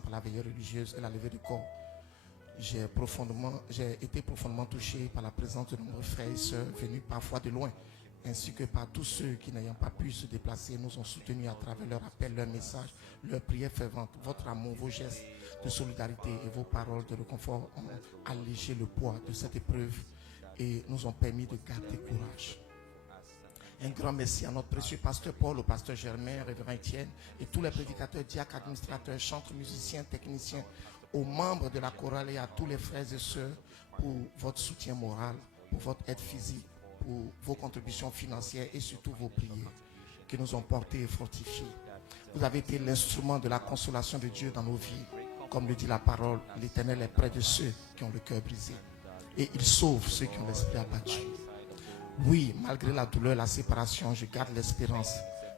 par la veillée religieuse et la levée du corps. J'ai été profondément touché par la présence de nombreux frères et sœurs venus parfois de loin, ainsi que par tous ceux qui n'ayant pas pu se déplacer nous ont soutenus à travers leur appel, leur message, leurs prières ferventes. Votre amour, vos gestes de solidarité et vos paroles de réconfort ont allégé le poids de cette épreuve et nous ont permis de garder courage. Un grand merci à notre précieux pasteur Paul, au pasteur Germain, révérend Étienne et tous les prédicateurs, diacres, administrateurs, chanteurs, musiciens, techniciens, aux membres de la chorale et à tous les frères et sœurs pour votre soutien moral, pour votre aide physique, pour vos contributions financières et surtout vos prières qui nous ont portés et fortifiés. Vous avez été l'instrument de la consolation de Dieu dans nos vies. Comme le dit la parole, l'Éternel est près de ceux qui ont le cœur brisé et il sauve ceux qui ont l'esprit abattu. Oui, malgré la douleur, la séparation, je garde l'espérance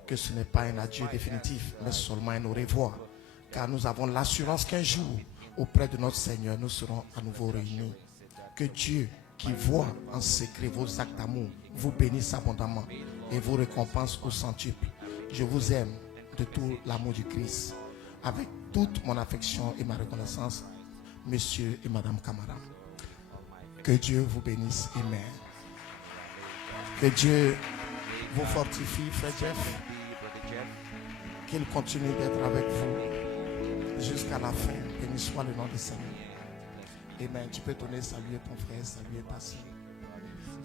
que ce n'est pas un adieu définitif, mais seulement un au revoir. Car nous avons l'assurance qu'un jour, auprès de notre Seigneur, nous serons à nouveau réunis. Que Dieu, qui voit en secret vos actes d'amour, vous bénisse abondamment et vous récompense au centuple. Je vous aime de tout l'amour du Christ, avec toute mon affection et ma reconnaissance, Monsieur et Madame Camara. Que Dieu vous bénisse. Amen. Que Dieu vous fortifie, frère Jeff. Qu'il continue d'être avec vous jusqu'à la fin. Béni soit le nom du Seigneur. Amen. Tu peux donner saluer ton frère, saluer ta soeur.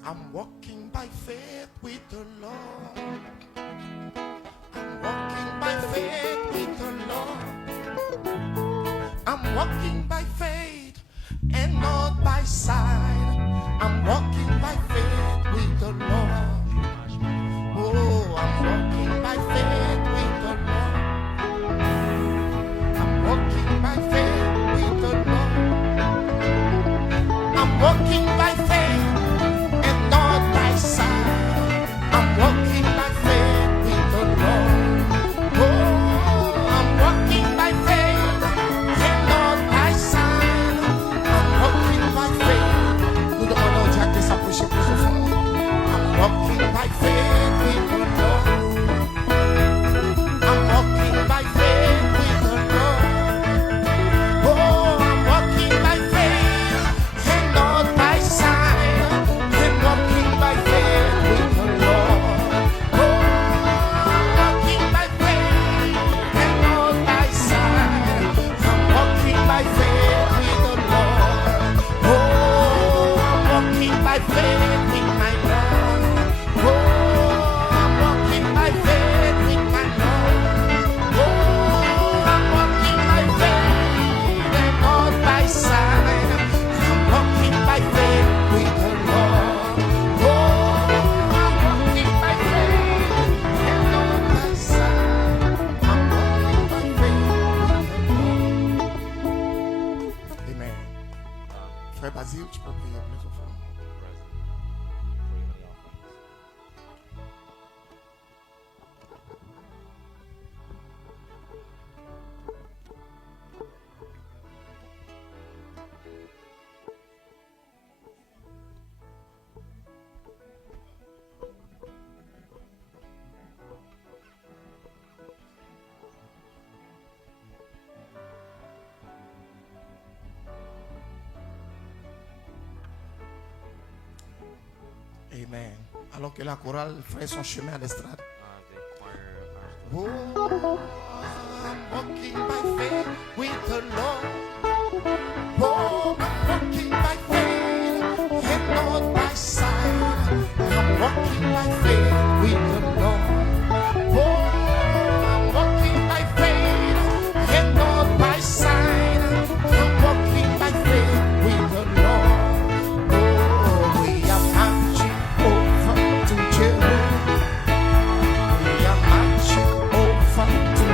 I'm walking by faith with the Lord. I'm walking by faith with the Lord. I'm walking by faith and not by sight. I'm walking by faith with the Lord. Oh, I'm walking by faith with the Lord. I'm walking by faith with the Lord. I'm walking by faith and not by sight. I'm walking by faith with the Lord. Oh, I'm walking by faith and not by sight. I'm walking by faith. Nous demandons au diacre de s'approcher plus au fond. I'm walking by faith with the Lord. I'm walking by faith with the Lord. Oh, I'm walking by faith and not by sight. I'm walking by faith with the Lord. Oh, I'm walking by faith and not by sight. I'm walking by faith with the Lord. Oh, I'm walking by faith with my Lord. Oh, I'm walking by faith with my Lord. Oh, I'm walking by faith and not by sight. I'm walking by faith with the Lord. Oh, I'm walking by faith and not by sight. I'm walking by faith with the Lord. Amen. Frère Basile, tu peux prier plus au fond. Amen. Alors que la chorale ferait son chemin à l'estrade. Oh, I'm walking by faith with the Lord. Oh, I'm walking by faith and not by sight. I'm walking by faith with the Lord. Oh, I'm walking by faith and not by sight. I'm walking by faith with the Lord. Oh, we are marching over to Jerusalem. We are marching over to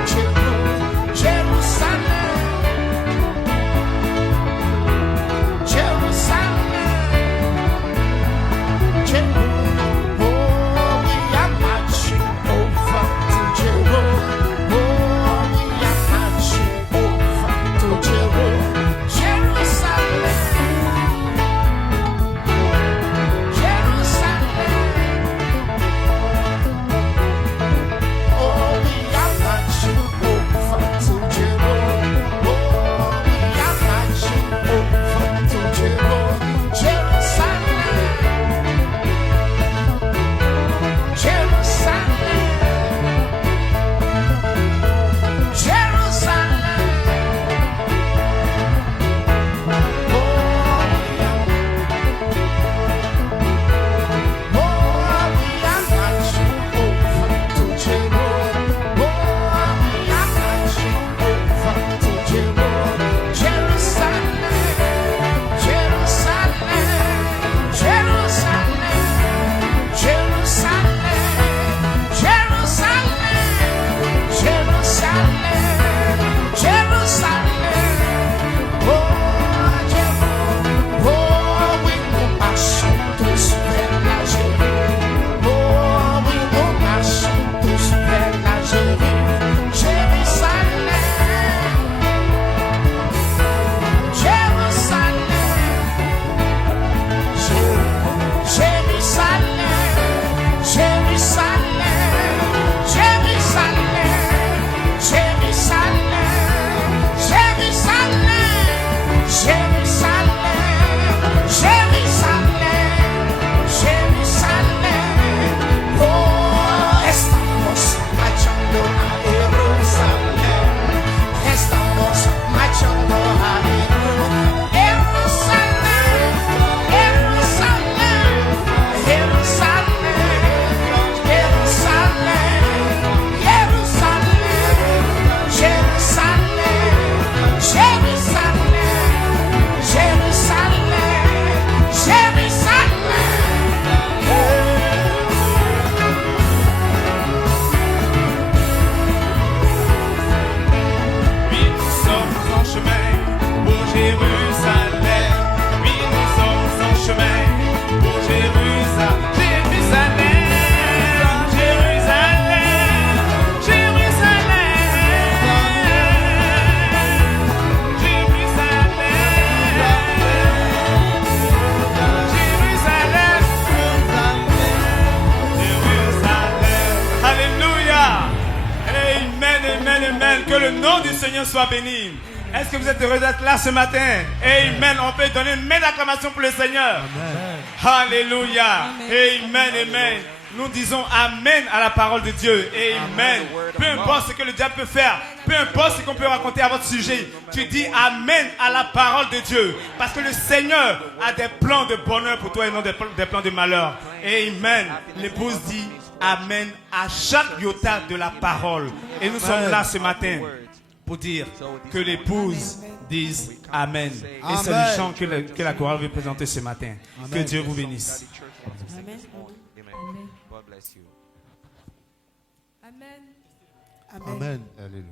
Que le nom du Seigneur soit béni. Est-ce que vous êtes heureux d'être là ce matin? Amen. On peut donner une main d'acclamation pour le Seigneur. Amen. Alléluia. Amen. Amen. Nous disons Amen à la parole de Dieu. Amen. Peu importe ce que le diable peut faire, peu importe ce qu'on peut raconter à votre sujet, tu dis Amen à la parole de Dieu. Parce que le Seigneur a des plans de bonheur pour toi et non des plans de malheur. Amen. L'épouse dit Amen à chaque iota de la parole. Et nous sommes là ce matin pour dire que l'épouse dise Amen. Et c'est le chant que la chorale veut présenter ce matin. Amen. Que Dieu vous bénisse. Amen. Amen. Amen. Alléluia.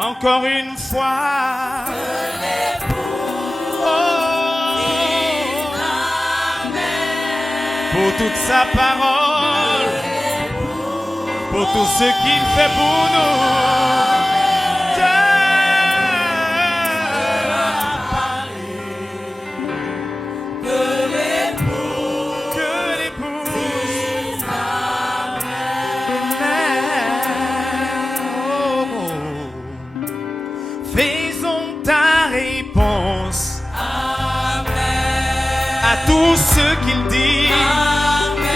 Encore une fois, pour toute sa parole, pour tout ce qu'il fait pour nous. Tout ce qu'il dit. Amen.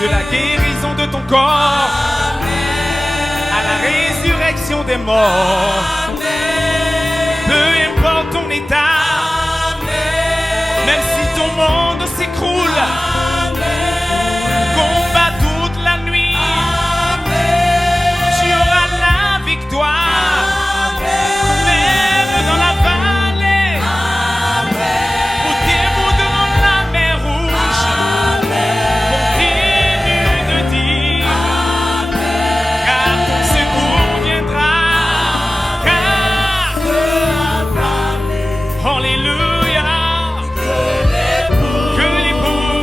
De la guérison de ton corps. Amen. À la résurrection des morts. Amen. Peu importe ton état. Amen. Même si ton monde s'écroule. Combat toute la nuit. Amen. Tu auras la victoire. Amen. Même dans la vallée. Alléluia. Que l'épouse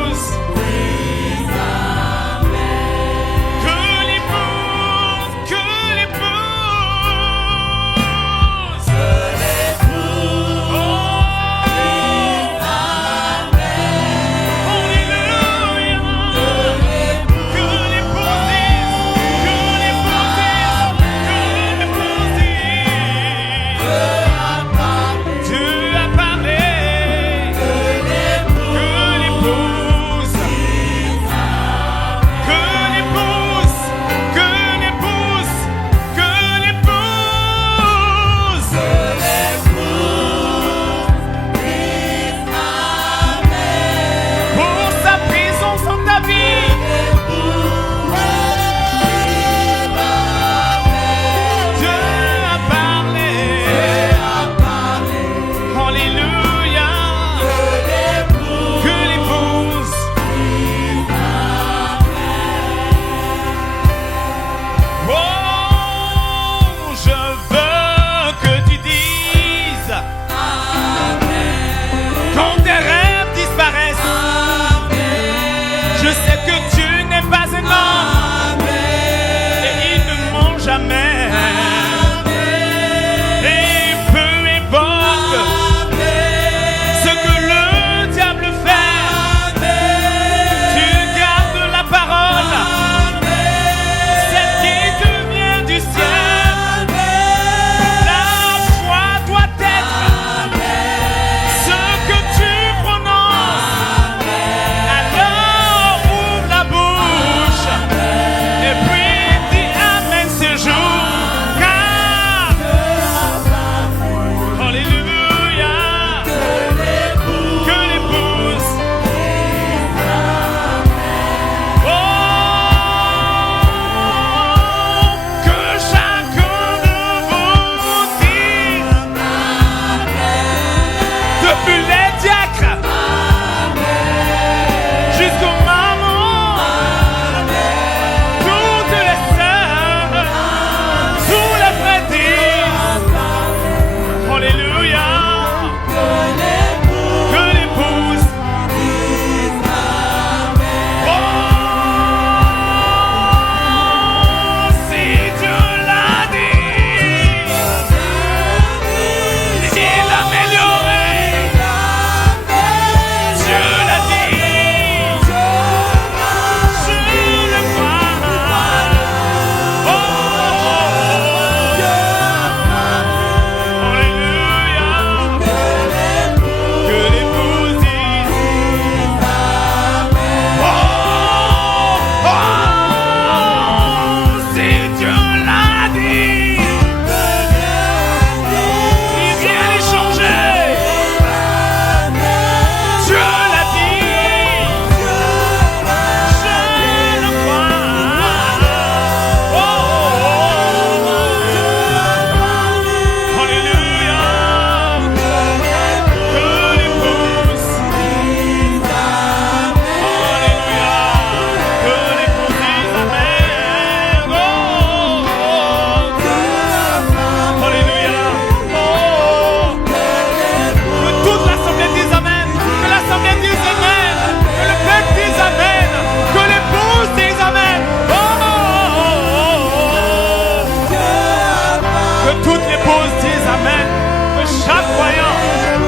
Que toutes les épouses disent Amen. Que chaque croyant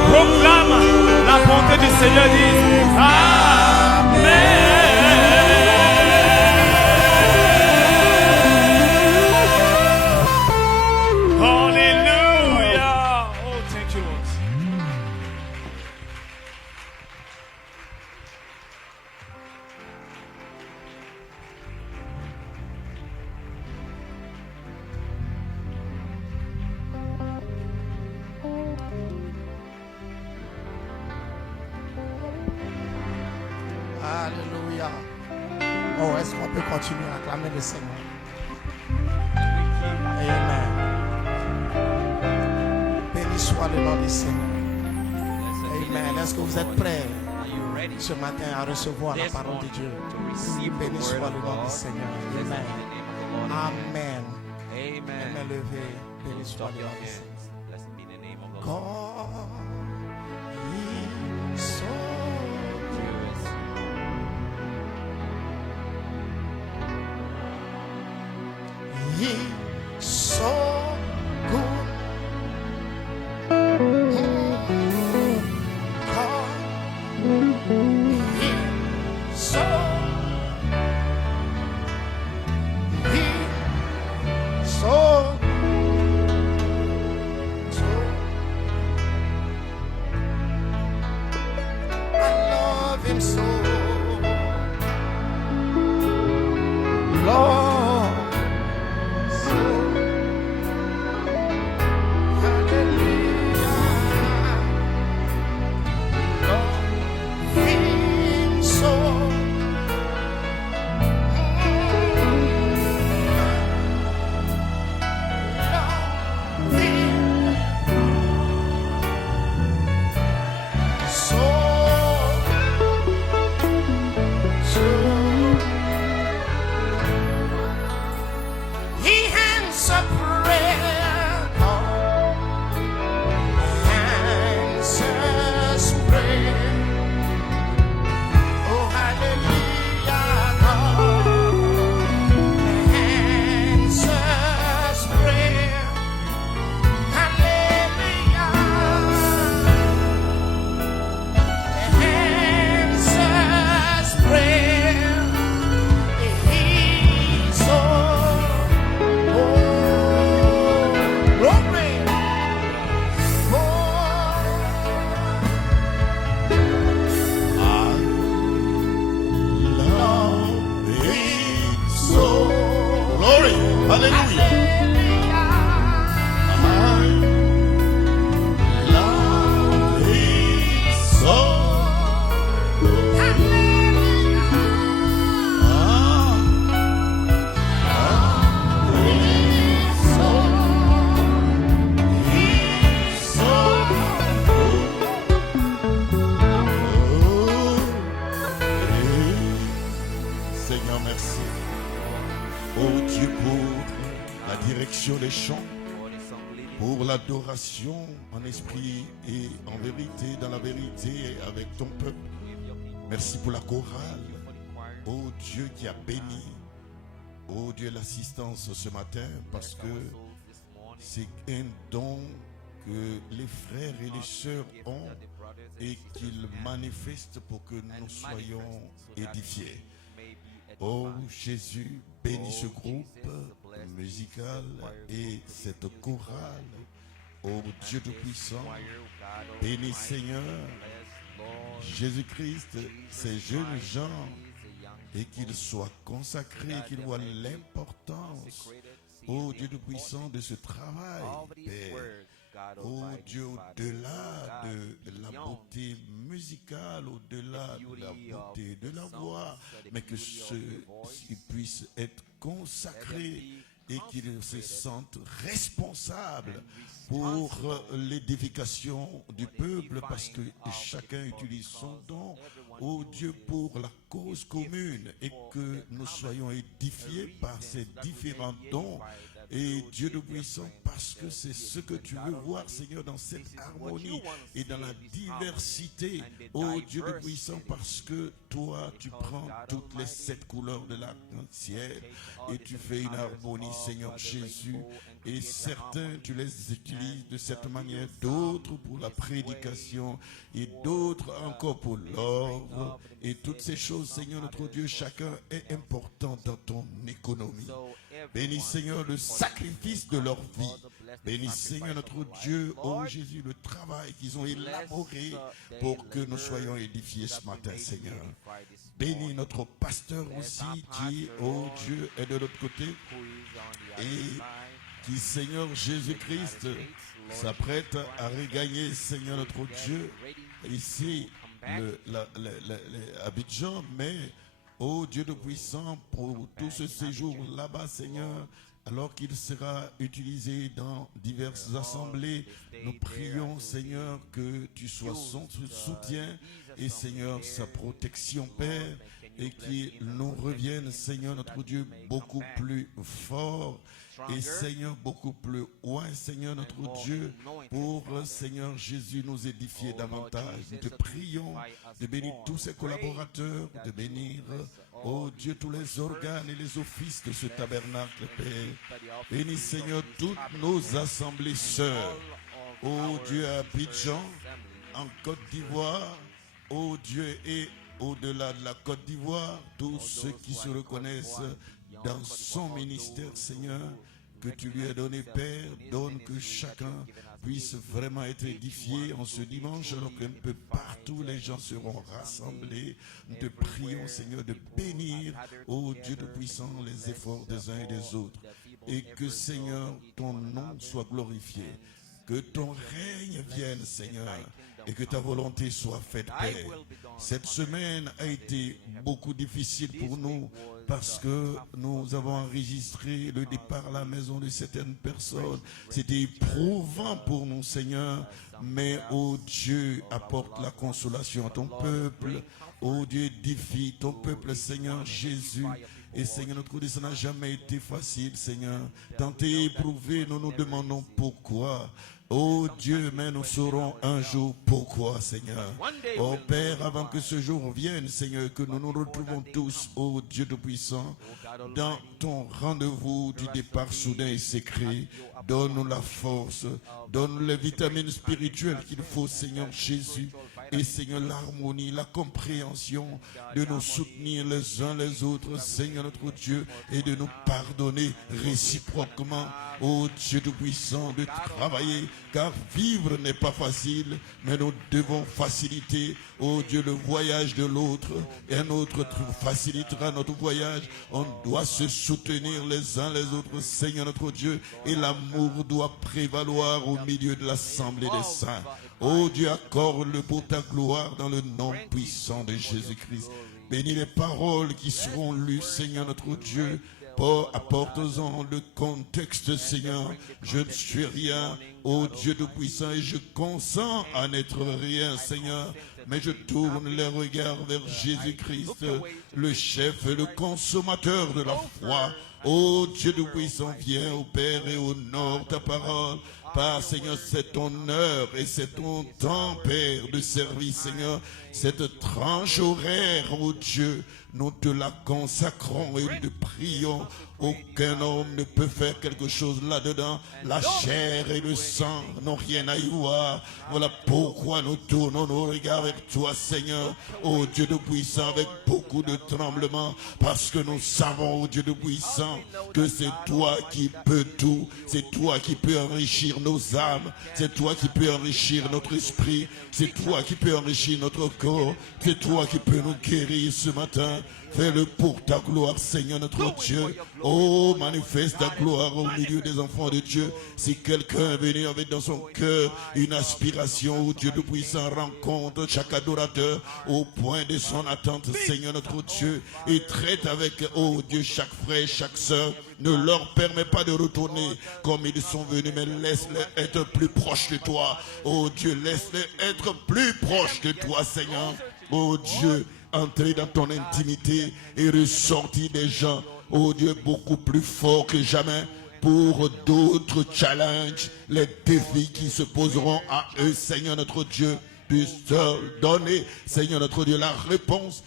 proclame la bonté du Seigneur, dise Amen. Hallelujah. Oh, thank you, Lord. Alléluia. Oh, est-ce qu'on peut continuer à acclamer le Seigneur? Amen. Béni soit le nom du Seigneur. Amen. Est-ce que vous êtes prêts ce matin à recevoir la parole de Dieu? Béni soit le nom du Seigneur. Amen. Amen. Amen. Levez. Béni soit le nom du Seigneur. God is so He's so good. God, He's so I love Him so. Lord. Des chants pour l'adoration en esprit et en vérité, dans la vérité avec ton peuple. Merci pour la chorale. Oh Dieu qui a béni, oh Dieu, l'assistance ce matin, parce que c'est un don que les frères et les sœurs ont et qu'ils manifestent pour que nous soyons édifiés. Oh Jésus, bénis ce groupe musical et cette chorale. Oh Dieu Tout-Puissant, bénis Seigneur Jésus-Christ, ces jeunes gens, et qu'ils soient consacrés, qu'ils voient l'importance, oh Dieu Tout-Puissant, de ce travail, Père. Oh Dieu, au-delà de la beauté musicale, au-delà de la beauté de la voix, mais que ceux-ci puissent être consacrés et qu'ils se sentent responsables pour l'édification du peuple, parce que chacun utilise son don, oh Dieu, pour la cause commune, et que nous soyons édifiés par ces différents dons Et Dieu Tout-Puissant, parce que c'est ce que tu veux voir, Seigneur, dans cette harmonie et dans la diversité. Oh Dieu Tout-Puissant, parce que toi, tu prends toutes les 7 couleurs de l'arc-en-ciel et tu fais une harmonie, Seigneur Jésus. Et certains, tu les utilises de cette manière, d'autres pour la prédication et d'autres encore pour l'ordre. Et toutes ces choses, Seigneur notre Dieu, chacun est important dans ton économie. Bénis, Seigneur, le sacrifice de leur vie. Bénis, Seigneur, notre Dieu, oh Jésus, le travail qu'ils ont élaboré pour que nous soyons édifiés ce matin, Seigneur. Bénis notre pasteur aussi, qui, oh Dieu, est de l'autre côté. Et qui, Seigneur Jésus-Christ, s'apprête à regagner, Seigneur, notre Dieu, ici, Abidjan, mais oh Dieu de puissant, pour tout ce séjour là-bas, Seigneur, alors qu'il sera utilisé dans diverses assemblées, nous prions, Seigneur, que tu sois son soutien et, Seigneur, sa protection, Père, et qu'il nous revienne, Seigneur, notre Dieu, beaucoup plus fort. Et Seigneur, beaucoup plus loin, Seigneur notre Dieu, pour Seigneur Jésus nous édifier davantage. Nous te prions de bénir tous ses collaborateurs, de bénir, oh Dieu, tous les organes et les offices de ce tabernacle, Père. Bénis Seigneur toutes nos assemblées sœurs, oh Dieu, à Abidjan, en Côte d'Ivoire, oh Dieu, et au-delà de la Côte d'Ivoire, tous ceux qui se reconnaissent dans son ministère, Seigneur, que tu lui as donné, Père, donne que chacun puisse vraiment être édifié en ce dimanche, alors qu'un peu partout les gens seront rassemblés. Nous te prions, Seigneur, de bénir, ô Dieu de puissant, les efforts des uns et des autres. Et que, Seigneur, ton nom soit glorifié. Que ton règne vienne, Seigneur, et que ta volonté soit faite, Père. Cette semaine a été beaucoup difficile pour nous parce que nous avons enregistré le départ à la maison de certaines personnes. C'était éprouvant pour nous, Seigneur, mais, oh Dieu, apporte la consolation à ton peuple. Oh Dieu, édifie ton peuple, Seigneur Jésus. Et Seigneur, notre Dieu, ça n'a jamais été facile, Seigneur. Tant et éprouvé, nous nous demandons pourquoi. Oh Dieu, mais nous saurons un jour pourquoi, Seigneur. Oh Père, avant que ce jour vienne, Seigneur, que nous nous retrouvons tous, oh Dieu Tout-Puissant, dans ton rendez-vous du départ soudain et secret. Donne-nous la force, donne-nous les vitamines spirituelles qu'il faut, Seigneur Jésus. Et Seigneur, l'harmonie, la compréhension de nous soutenir les uns les autres, Seigneur notre Dieu, et de nous pardonner réciproquement, ô Dieu Tout-Puissant, de travailler, car vivre n'est pas facile, mais nous devons faciliter, ô Dieu, le voyage de l'autre, et un autre facilitera notre voyage. On doit se soutenir les uns les autres, Seigneur notre Dieu, et l'amour doit prévaloir au milieu de l'assemblée des saints. Ô Dieu, accorde-le pour ta gloire dans le nom puissant de Jésus-Christ. Bénis les paroles qui seront lues, Seigneur notre Dieu. Apporte-en le contexte, Seigneur. Je ne suis rien, ô Dieu Tout-Puissant, et je consens à n'être rien, Seigneur. Mais je tourne les regards vers Jésus-Christ, le chef et le consommateur de la foi. Ô Dieu Tout-Puissant, viens au Père et honore ta parole. Par Seigneur, c'est ton heure et c'est ton temps, Père, de service, Seigneur. Cette tranche horaire, ô Dieu, nous te la consacrons et nous te prions. Aucun homme ne peut faire quelque chose là-dedans. La chair et le sang n'ont rien à y voir. Voilà pourquoi nous tournons nos regards vers toi, Seigneur. Ô Dieu de puissant, avec beaucoup de tremblement, parce que nous savons, ô Dieu de puissant, que c'est toi qui peux tout. C'est toi qui peux enrichir nos âmes. C'est toi qui peux enrichir notre esprit. C'est toi qui peux enrichir notre corps. C'est toi qui peux nous guérir ce matin. Fais-le pour ta gloire, Seigneur notre Dieu. Oh, manifeste ta gloire au milieu des enfants de Dieu. Si quelqu'un est venu avec dans son cœur une aspiration, où Dieu Tout-Puissant rencontre chaque adorateur au point de son attente, Seigneur notre Dieu, et traite avec, oh Dieu, chaque frère, chaque sœur. Ne leur permets pas de retourner comme ils sont venus, mais laisse-les être plus proches de toi. Oh Dieu, laisse-les être plus proches de toi, Seigneur. Oh Dieu, entrer dans ton intimité et ressortir des gens, oh Dieu, beaucoup plus forts que jamais. pour d'autres challenges, les défis qui se poseront à eux, Seigneur notre Dieu, puisse te donner, Seigneur notre Dieu, la réponse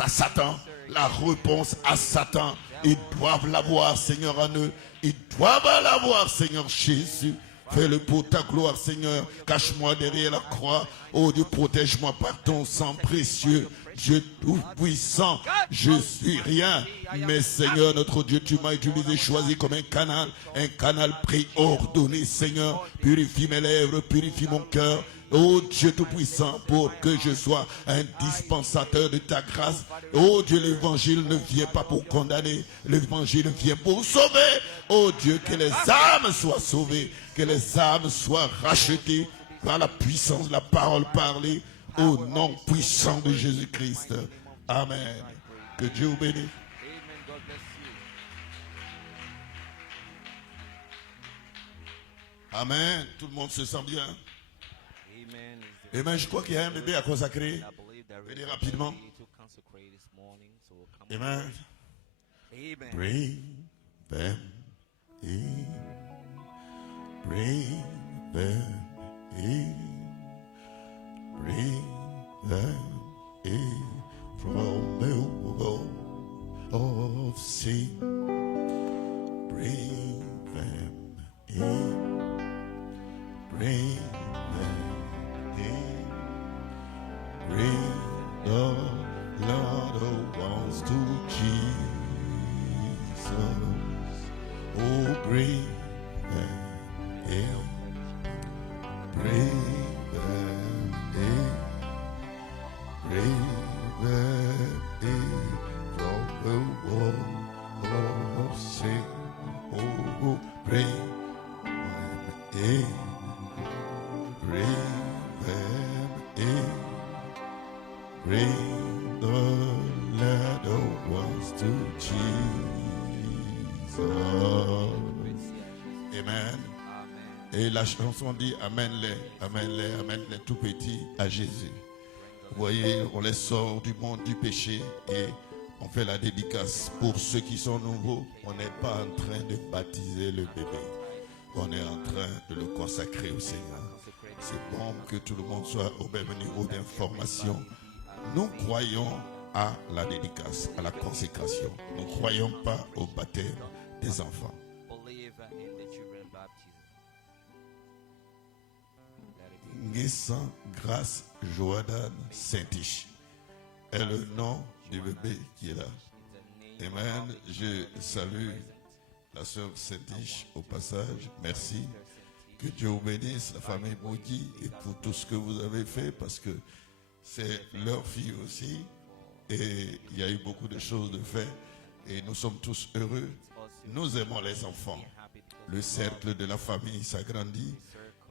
à Satan, la réponse à Satan. Ils doivent l'avoir, Seigneur, en eux. Ils doivent l'avoir, Seigneur Jésus. Fais-le pour ta gloire, Seigneur. Cache-moi derrière la croix. Oh Dieu, protège-moi par ton sang précieux. Dieu tout-puissant, je suis rien. Mais Seigneur, notre Dieu, tu m'as utilisé, choisi comme un canal préordonné, Seigneur. Purifie mes lèvres, purifie mon cœur. Oh Dieu tout-puissant, pour que je sois un dispensateur de ta grâce. Oh Dieu, l'évangile ne vient pas pour condamner. L'évangile vient pour sauver. Oh Dieu, que les âmes soient sauvées. Que les âmes soient rachetées par la puissance de la parole parlée. Au nom puissant de Jésus-Christ. Amen. Que Dieu vous bénisse. Amen. Tout le monde se sent bien. Amen. Je crois qu'il y a un bébé à consacrer. Venez rapidement. Amen. Bring them in. Bring them in. Bring them in from the world of sin. Bring them in. Bring them in. Bring the Lord who wants to Jesus. Oh, bring them in. Bring them in. Bring them in from the world of sin. Oh, bring them in. Bring them in. Bring the ladder once to Jesus. Amen. Et la chanson dit amène-les tout petits à Jésus. Vous voyez, on les sort du monde du péché et on fait la dédicace. Pour ceux qui sont nouveaux, on n'est pas en train de baptiser le bébé. On est en train de le consacrer au Seigneur. C'est bon que tout le monde soit au même niveau d'information. Nous croyons à la dédicace, à la consécration. Nous ne croyons pas au baptême des enfants. Nguessan Grâce Joadan Saint-Iche est le nom du bébé qui est là. Amen. Je salue la sœur Saint-Iche au passage. Merci. Que Dieu vous bénisse, la famille Boudi, et pour tout ce que vous avez fait, parce que c'est leur fille aussi. Et il y a eu beaucoup de choses de fait. Et nous sommes tous heureux. Nous aimons les enfants. Le cercle de la famille s'agrandit.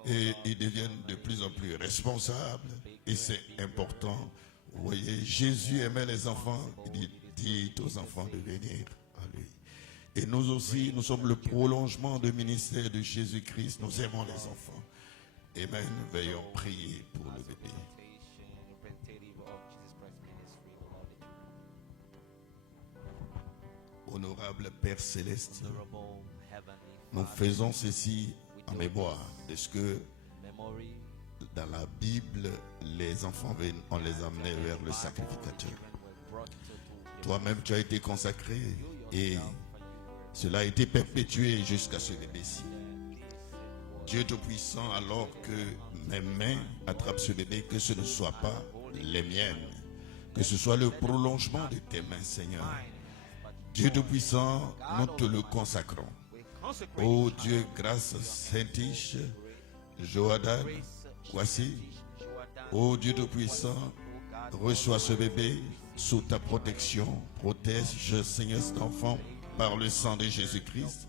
Et ils deviennent de plus en plus responsables. Et c'est important. Vous voyez, Jésus aimait les enfants. Il dit aux enfants de venir à lui. Et nous aussi, nous sommes le prolongement du ministère de Jésus-Christ. Nous aimons les enfants. Amen. Veillons prier pour le bébé. Honorable Père Céleste, nous faisons ceci en mémoire de ce que dans la Bible, les enfants, on les amenait vers le sacrificateur. Toi-même, tu as été consacré et cela a été perpétué jusqu'à ce bébé-ci. Dieu Tout-Puissant, alors que mes mains attrapent ce bébé, que ce ne soit pas les miennes, que ce soit le prolongement de tes mains, Seigneur. Dieu Tout-Puissant, nous te le consacrons. Oh Dieu, grâce Saint-Iche, Joadan, voici. Oh Dieu Tout-Puissant, reçois ce bébé sous ta protection. Protège, Seigneur, cet enfant par le sang de Jésus-Christ.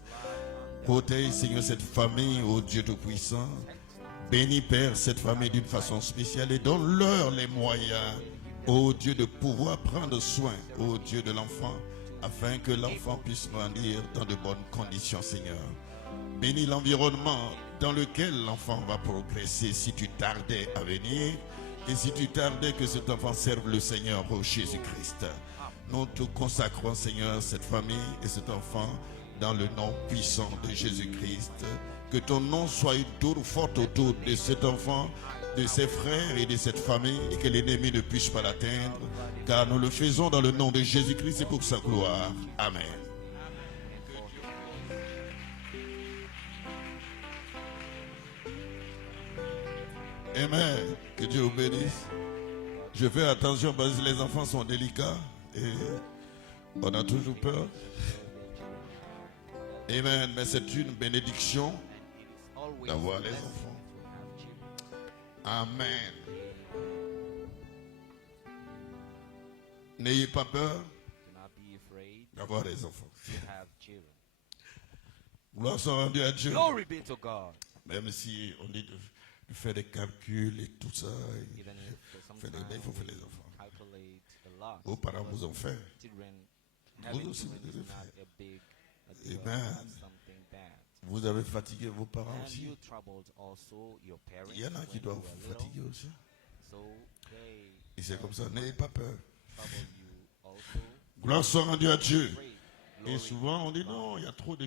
Protège, Seigneur, cette famille, oh Dieu Tout-Puissant. Bénis, Père, cette famille d'une façon spéciale et donne-leur les moyens, oh Dieu, de pouvoir prendre soin, oh Dieu, de l'enfant, afin que l'enfant puisse grandir dans de bonnes conditions, Seigneur. Bénis l'environnement dans lequel l'enfant va progresser si tu tardais à venir et si tu tardais que cet enfant serve le Seigneur, oh Jésus-Christ. Nous te consacrons, Seigneur, cette famille et cet enfant dans le nom puissant de Jésus-Christ. Que ton nom soit fort autour de cet enfant, de ses frères et de cette famille, et que l'ennemi ne puisse pas l'atteindre, car nous le faisons dans le nom de Jésus-Christ et pour sa gloire. Amen. Amen. Que Dieu vous bénisse. Je fais attention parce que les enfants sont délicats et on a toujours peur. Amen. Mais c'est une bénédiction d'avoir les enfants. Amen. N'ayez pas peur d'avoir des enfants. Gloire soit rendue à Dieu. Glory be to God. Même si on dit de faire des calculs et tout ça, il faut faire les enfants. Vos parents vous ont fait. Vous aussi vous devez faire. Amen. Vous avez fatigué vos parents aussi. Il y en a qui doivent vous fatiguer aussi. Et c'est comme ça, n'ayez pas peur. Gloire soit rendue à Dieu. Et souvent on dit non, il y a trop de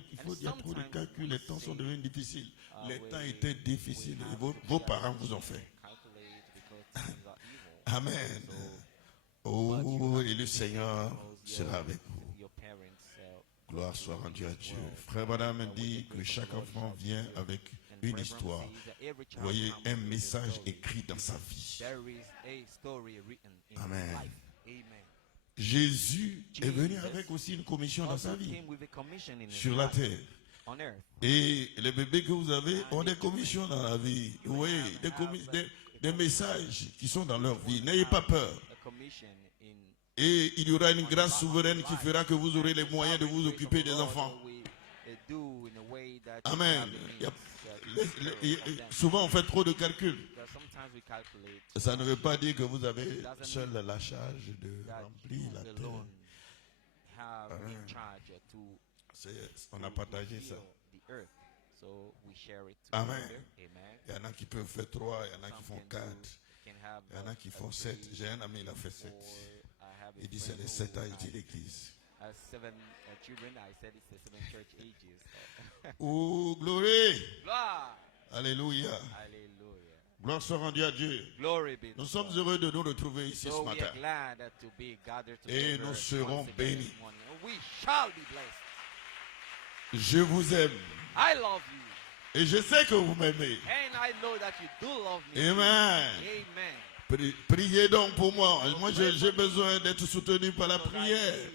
calculs, les temps sont devenus difficiles. Les temps étaient difficiles et vos parents vous ont fait. Amen. Oh, et le Seigneur sera avec vous. Gloire soit rendue à Dieu. Frère Madame dit que chaque enfant vient avec une histoire. Vous voyez, un message écrit dans sa vie. Amen. Jésus est venu avec aussi une commission dans sa vie sur la terre. Et les bébés que vous avez ont des commissions dans la vie. Oui, des messages qui sont dans leur vie. N'ayez pas peur. Et il y aura une grâce souveraine qui fera que vous aurez les moyens de vous occuper des enfants. Amen. Souvent on fait trop de calculs. Ça ne veut pas dire que vous avez seul la charge de remplir la terre. On a partagé ça. Amen. Il y en a qui peuvent faire 3, il y en a qui font 4, il y en a qui font 7. J'ai un ami, il a fait 7. Il dit c'est les 7 ans de l'église. Oh, gloire! Alléluia! Gloire soit rendue à Dieu. Nous sommes heureux de nous retrouver ici ce matin. Et nous serons bénis. Je vous aime. Et je sais que vous m'aimez. Amen. Priez donc pour moi. Moi, j'ai besoin d'être soutenu par la prière.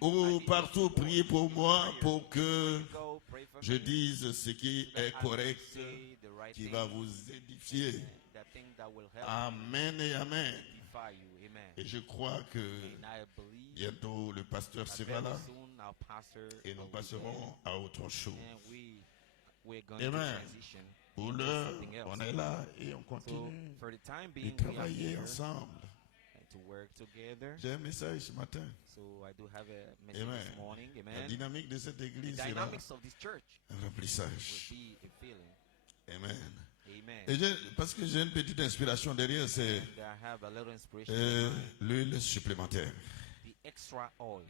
Ou partout, priez pour moi pour que je dise ce qui est correct, qui va vous édifier. Amen et amen. Et je crois que bientôt le pasteur sera là et nous passerons à autre chose. Amen. Pour l'heure, on est là et on continue de travailler ensemble. J'ai un message ce matin. Amen. La dynamique de cette église sera un remplissage. Amen. Et parce que j'ai une petite inspiration derrière, c'est l'huile supplémentaire.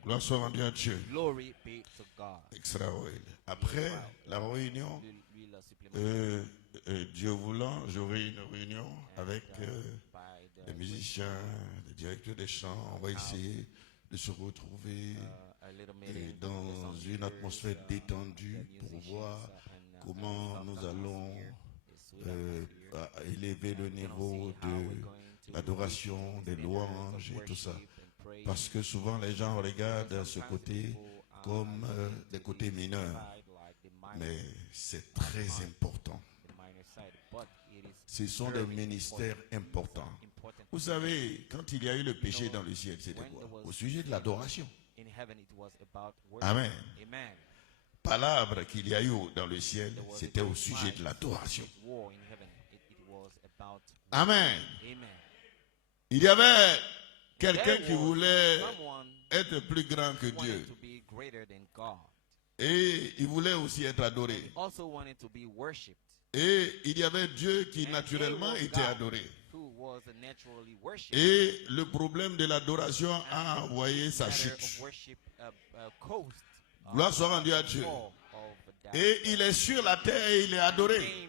Gloire soit rendue à Dieu. Extra oil. Après la réunion, Dieu voulant, j'aurai une réunion avec les musiciens, les directeurs des chants. On va essayer de se retrouver dans une atmosphère détendue pour voir comment nous allons élever le niveau de l'adoration, des louanges et tout ça. Parce que souvent les gens regardent ce côté comme des côtés mineurs. Mais c'est très important. Ce sont des ministères importants. Vous savez, quand il y a eu le péché dans le ciel, c'était quoi? Au sujet de l'adoration. Amen. Palabre qu'il y a eu dans le ciel, c'était au sujet de l'adoration. Amen. Il y avait quelqu'un qui voulait être plus grand que Dieu. Et il voulait aussi être adoré. Et il y avait Dieu qui naturellement était adoré. Et le problème de l'adoration a envoyé sa chute. Gloire soit rendue à Dieu. Et il est sur la terre et il est adoré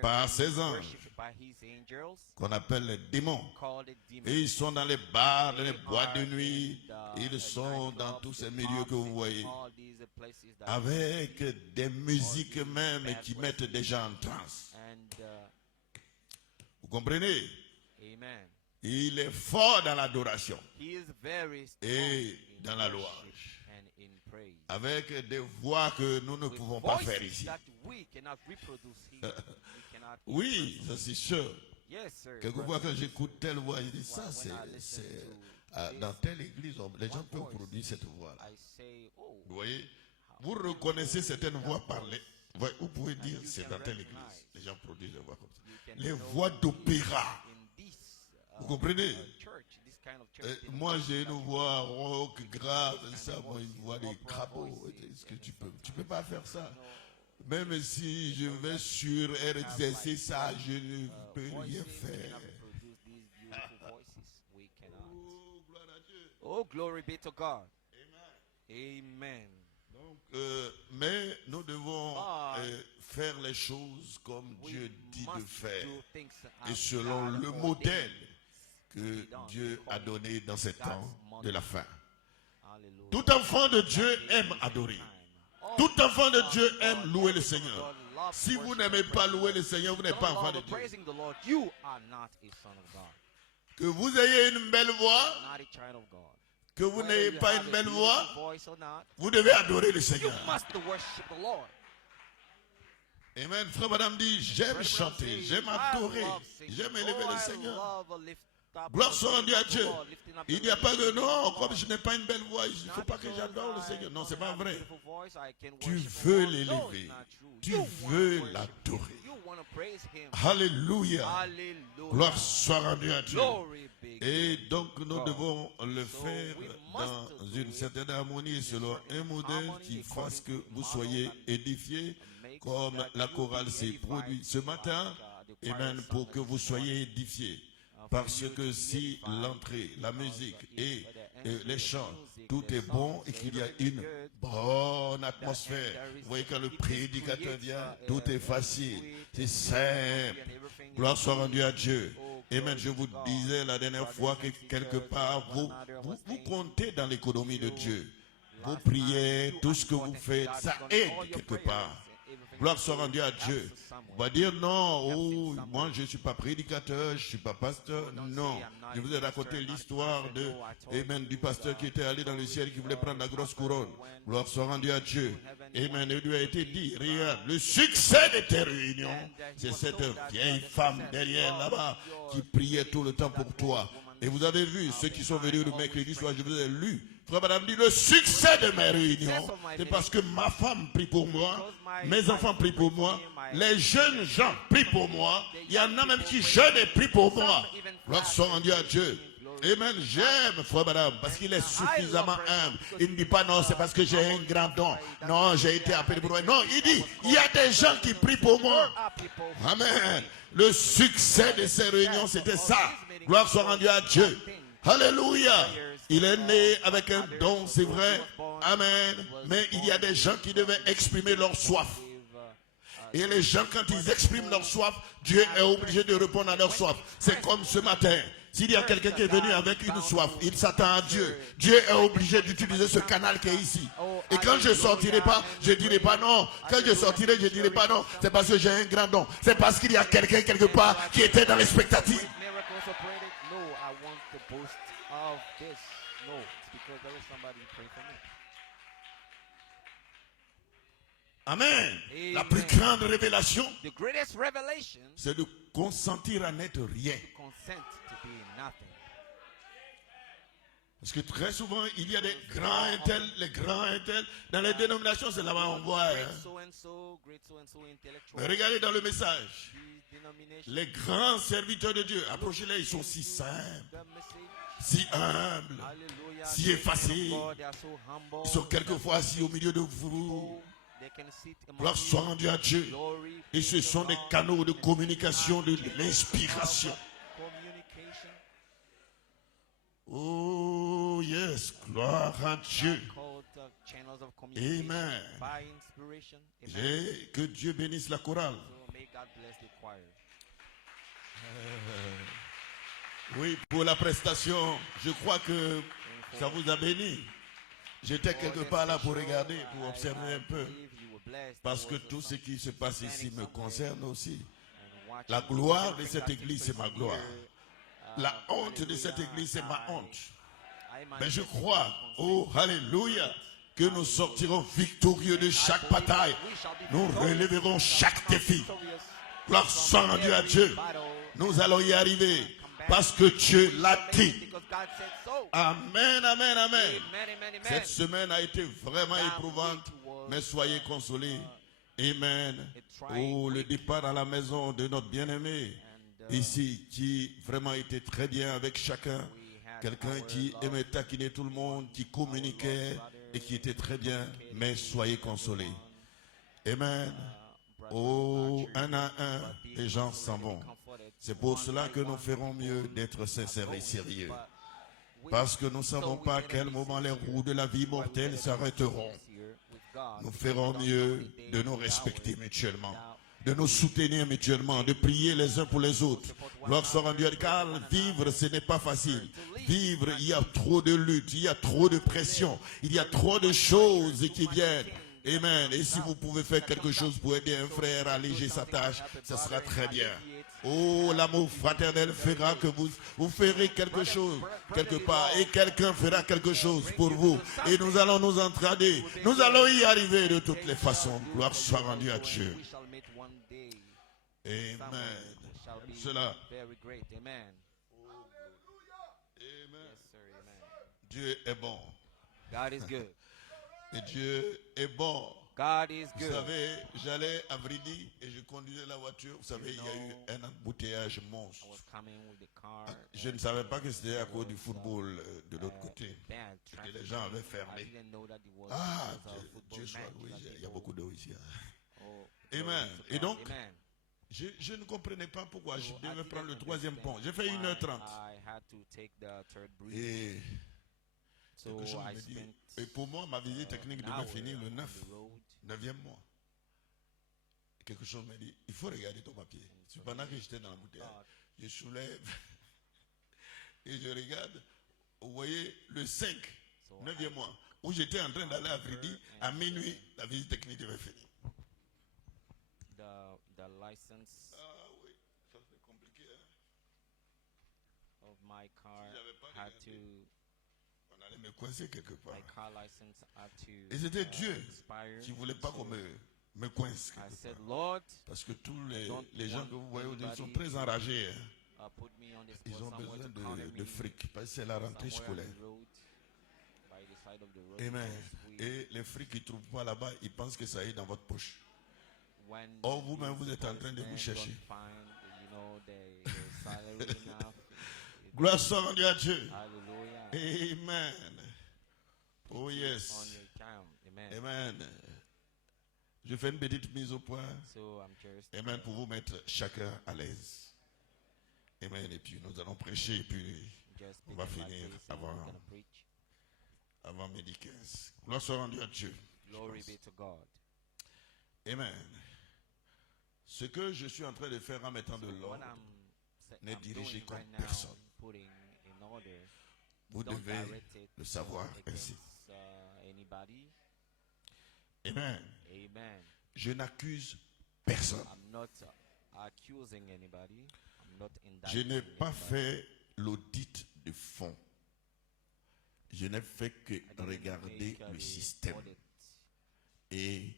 par ses anges, qu'on appelle les démons. Et ils sont dans les bars, dans les boîtes de nuit. Ils sont dans tous ces milieux que vous voyez, avec des musiques même qui mettent des gens en transe. Vous comprenez? Il est fort dans l'adoration et dans la louange, avec des voix que nous ne pouvons pas faire ici. Oui, ça c'est sûr. Quelquefois quand j'écoute telle voix, je dis ça, c'est dans telle église, les gens peuvent produire cette voix-là. Vous voyez, vous reconnaissez certaines voix parler. Vous pouvez dire c'est dans telle église. Les gens produisent des voix comme ça. Les voix d'opéra. Vous comprenez? Moi j'ai une voix rock, grave, ça, moi une voix de crapaud. Est-ce que tu peux pas faire ça? Même si je vais sur RCC, ça, je ne peux rien faire. Oh, gloire à Dieu. Oh, glory be to God. Amen. Donc, mais nous devons faire les choses comme Dieu dit de faire et selon le modèle que Dieu a donné dans ces temps de la fin. Tout enfant de Dieu aime adorer. Tout enfant de Dieu aime louer le Seigneur. Si vous n'aimez pas louer le Seigneur, vous n'êtes pas enfant de Dieu. Que vous ayez une belle voix, que vous n'ayez pas une belle voix, vous devez adorer le Seigneur. Amen. Frère Madame dit, j'aime chanter, j'aime adorer, j'aime élever le Seigneur. Gloire soit rendue à Dieu. Il n'y a pas de non, comme je n'ai pas une belle voix, il ne faut pas que j'adore le Seigneur. Non, c'est pas vrai. Tu veux l'élever. Tu veux l'adorer. Alléluia. Gloire soit rendue à Dieu. Et donc nous devons le faire dans une certaine harmonie selon un modèle qui fasse que vous soyez édifiés comme la chorale s'est produite ce matin. Amen, pour que vous soyez édifiés. Parce que si l'entrée, la musique et les chants, tout est bon et qu'il y a une bonne atmosphère. Vous voyez quand le prédicateur vient, tout est facile, c'est simple. Gloire soit rendue à Dieu. Amen. Je vous disais la dernière fois que quelque part, vous comptez dans l'économie de Dieu. Vos prières, tout ce que vous faites, ça aide quelque part. Gloire soit rendue à Dieu. On va dire non, oh, moi je ne suis pas prédicateur, je ne suis pas pasteur. Non, je vous ai raconté l'histoire du pasteur qui était allé dans le ciel et qui voulait prendre la grosse couronne. Gloire soit rendue à Dieu. Amen. Il lui a été dit, regarde, le succès de tes réunions, c'est cette vieille femme derrière là-bas qui priait tout le temps pour toi. Et vous avez vu, ceux qui sont venus le mercredi soir, je vous ai lu. Frère Madame dit, le succès de mes réunions, c'est parce que ma femme prie pour moi, mes enfants prient pour moi, les jeunes gens prient pour moi, il y en a même qui jeûnent et prient pour moi. Gloire soit rendue à Dieu. Amen, j'aime Frère Madame, parce qu'il est suffisamment humble. Il ne dit pas non, c'est parce que j'ai un grand don. Non, j'ai été appelé pour moi. Non, il dit, il y a des gens qui prient pour moi. Amen. Le succès de ces réunions, c'était ça. Gloire soit rendue à Dieu. Alléluia. Il est né avec un don, c'est vrai. Amen. Mais il y a des gens qui devaient exprimer leur soif. Et les gens, quand ils expriment leur soif, Dieu est obligé de répondre à leur soif. C'est comme ce matin. S'il y a quelqu'un qui est venu avec une soif, il s'attend à Dieu. Dieu est obligé d'utiliser ce canal qui est ici. Et quand je sortirai pas, je dirai pas non. Quand je sortirai, je dirai pas non. C'est parce que j'ai un grand don. C'est parce qu'il y a quelqu'un quelque part qui était dans l'expectative. Amen. La plus grande révélation, c'est de consentir à n'être rien. Parce que très souvent, il y a des grands intels, les grands intels. Dans les dénominations, c'est là-bas on voit. Mais regardez dans le message. Les grands serviteurs de Dieu, approchez-les, ils sont si simples, si humbles, si effacés. Ils sont quelquefois assis au milieu de vous. Gloire soit rendue à Dieu. Et ce sont des canaux de communication, de l'inspiration. Oh yes, gloire à Dieu. channels of communication Amen. by inspiration. Amen. Que Dieu bénisse la chorale. So may God bless the choir. Oui, pour la prestation, je crois que ça vous a béni. J'étais quelque part là pour regarder, pour observer un peu. Parce que tout ce qui se passe ici me concerne aussi. La gloire de cette église, c'est ma gloire. La honte de cette église, c'est ma honte. Mais je crois, oh, alléluia, que nous sortirons victorieux de chaque bataille. Nous relèverons chaque défi. Gloire soit rendue à Dieu. Nous allons y arriver parce que Dieu l'a dit. Amen, amen, amen. Cette semaine a été vraiment éprouvante, mais soyez consolés. Amen. Oh, le départ à la maison de notre bien-aimé ici, qui vraiment était très bien avec chacun. Quelqu'un qui aimait taquiner tout le monde, qui communiquait et qui était très bien, mais soyez consolés. Amen. Oh, un à un, les gens s'en vont. C'est pour cela que nous ferons mieux d'être sincères et sérieux. Parce que nous ne savons pas à quel moment les roues de la vie mortelle s'arrêteront. Nous ferons mieux de nous respecter mutuellement, de nous soutenir mutuellement, de prier les uns pour les autres. Gloire soit rendue à Dieu, car vivre, ce n'est pas facile. Vivre, il y a trop de luttes, il y a trop de pression, il y a trop de choses qui viennent. Amen. Et si vous pouvez faire quelque chose pour aider un frère à alléger sa tâche, ça sera très bien. Oh, l'amour fraternel fera que vous ferez quelque chose quelque part. Et quelqu'un fera quelque chose pour vous. Et nous allons nous entraider. Nous allons y arriver de toutes les façons. Gloire soit rendue à Dieu. Amen. Cela. Amen. Dieu est bon. God is good. Et Dieu est bon. God is good. Vous savez, j'allais à Vridi et je conduisais la voiture. Vous savez, il y a eu un embouteillage monstre. Je ne savais pas que c'était à cause du football de l'autre côté. Que les gens avaient fermé. Ah, Dieu soit loué. Il y a beaucoup d'eau ici. Amen. Et donc, je ne comprenais pas pourquoi je devais prendre le troisième pont. J'ai fait 1h30. Et quelque chose me dit, et pour moi, ma visite technique devait finir le 9e mois. Quelque chose me dit, il faut regarder ton papier. Pendant que j'étais dans la bouteille, je soulève et je regarde. Vous voyez, le 5, 9e mois, où j'étais en train d'aller à Vridi, à minuit, la visite technique devait finir. The license oui, ça c'est compliqué. Of my car had to. On allait me coincer quelque part. My car license had to. Et c'était Dieu expire. qui ne voulait pas qu'on me coince. I said, Lord, parce que tous les gens que vous voyez aujourd'hui sont très enragés. Ils ont besoin de fric parce que c'est la rentrée scolaire. Amen. Et les frics qu'ils ne trouvent pas là-bas, ils pensent que ça est dans votre poche. Or, vous-même, vous êtes en train de vous chercher. Gloire soit rendue à Dieu. Amen. Oh yes. Amen. Je fais une petite mise au point. Amen. Pour vous mettre chacun à l'aise. Amen. Et puis nous allons prêcher. Et puis on va finir avant midi 15. Gloire soit rendue à Dieu. Amen. Ce que je suis en train de faire en mettant de l'ordre n'est dirigé contre personne. Vous devez le savoir ainsi. Amen. Je n'accuse personne. Je n'ai pas fait l'audit de fond. Je n'ai fait que regarder le système et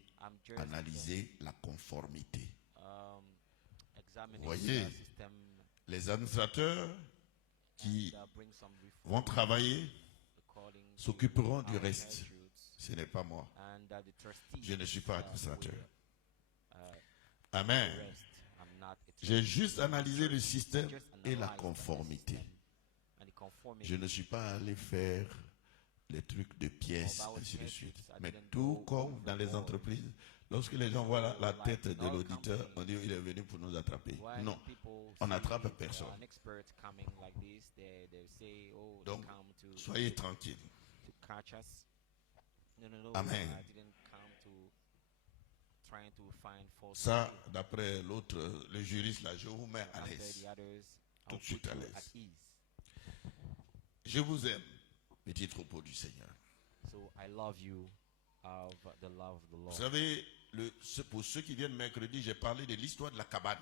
analyser la conformité. Vous voyez, les administrateurs qui vont travailler s'occuperont du reste. Ce n'est pas moi. Je ne suis pas administrateur. Amen. J'ai juste analysé le système et la conformité. Je ne suis pas allé faire les trucs de pièces, ainsi de suite. Mais tout comme dans les entreprises, lorsque les gens voient la tête de l'auditeur, on dit il est venu pour nous attraper. Non, on n'attrape personne. Donc, soyez tranquilles. No, Amen. I didn't come to trying to find fault. Ça, d'après l'autre, le juriste, là, je vous mets à After l'aise. the others, Tout I'll de suite put à you l'aise. at ease. Je vous aime, petit troupeau du Seigneur. So I love you of the love of the Vous Lord. savez, pour ceux qui viennent mercredi, j'ai parlé de l'histoire de la cabane.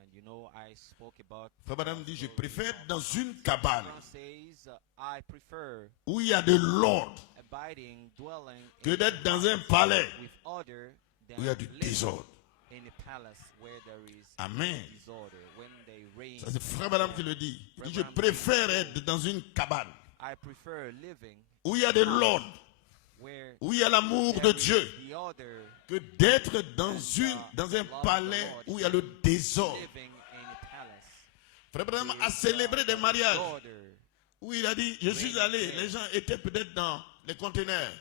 And you know, I spoke about. Frère Madame dit, je préfère être dans une cabane Quran says, I prefer où il y a de l'ordre abiding, dwelling que d'être dans un palais with order than où il y a du living désordre. in a palace where there is Amen. disorder. When they reign, Ça, c'est Frère Madame qui le dit. Il dit, je préfère être dans une cabane I prefer living où il y a de l'ordre, where où il y a l'amour de there is Dieu, the order, que d'être dans un palais où il y a le désordre. living in a palace. Frère Branham a célébré des mariages Order. où il a dit, je suis allé, les gens étaient peut-être dans les conteneurs,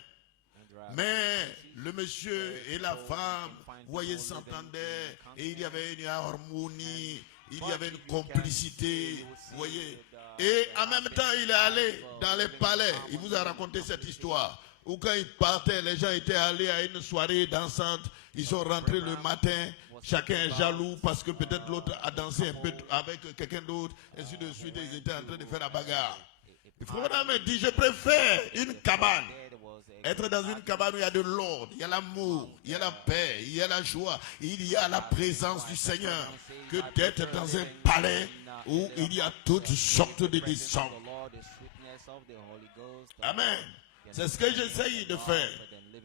mais le monsieur et la femme, vous voyez, s'entendaient et il y avait une harmonie, il y avait une complicité, vous voyez. Et en même temps, il est allé dans les palais, il vous a raconté cette histoire. Ou quand il partait, les gens étaient allés à une soirée dansante, ils sont rentrés le matin, chacun est jaloux parce que peut-être l'autre a dansé un peu avec quelqu'un d'autre, ainsi de suite, ils étaient en train de faire la bagarre. Le frère me dit, je préfère une cabane, être dans une cabane où il y a de l'ordre, il y a l'amour, il y a la paix, il y a la joie, il y a la présence du Seigneur, que d'être dans un palais où il y a toutes sortes de désordres. Amen. C'est ce que j'essaye de faire.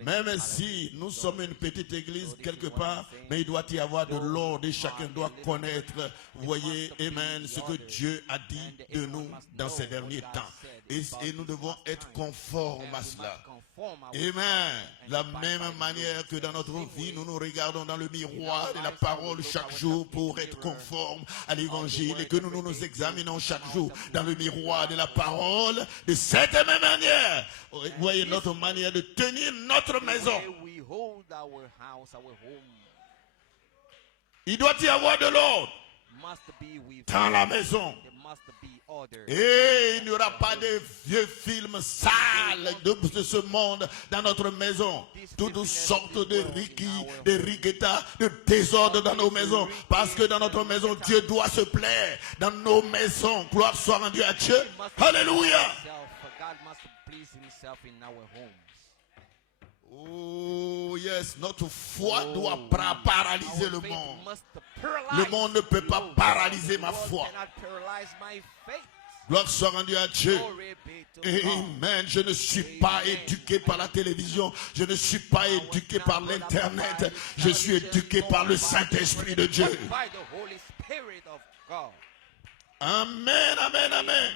Même si nous sommes une petite église quelque part, mais il doit y avoir de l'ordre et chacun doit connaître, vous voyez, amen, ce que Dieu a dit de nous dans ces derniers temps. Et nous devons être conformes à cela. Amen. De la même manière que dans notre vie, nous nous regardons dans le miroir de la parole chaque jour pour être conformes à l'évangile et que nous nous examinons chaque jour dans le miroir de la parole. De cette même manière, vous voyez notre manière de tenir notre maison. Il doit y avoir de l'ordre dans la maison. Et il n'y aura pas de vieux films sales de ce monde dans notre maison. Toutes sortes de riki, de riketa, de désordre dans nos maisons. Parce que dans notre maison, Dieu doit se plaire. Dans nos maisons, gloire soit rendue à Dieu. Alléluia. Oh yes, notre foi doit paralyser le monde. Le monde ne peut pas paralyser ma foi. Gloire soit rendue à Dieu. Amen. Je ne suis pas éduqué par la télévision. Je ne suis pas éduqué par l'internet. Je suis éduqué par le Saint-Esprit de Dieu. Amen, amen, amen.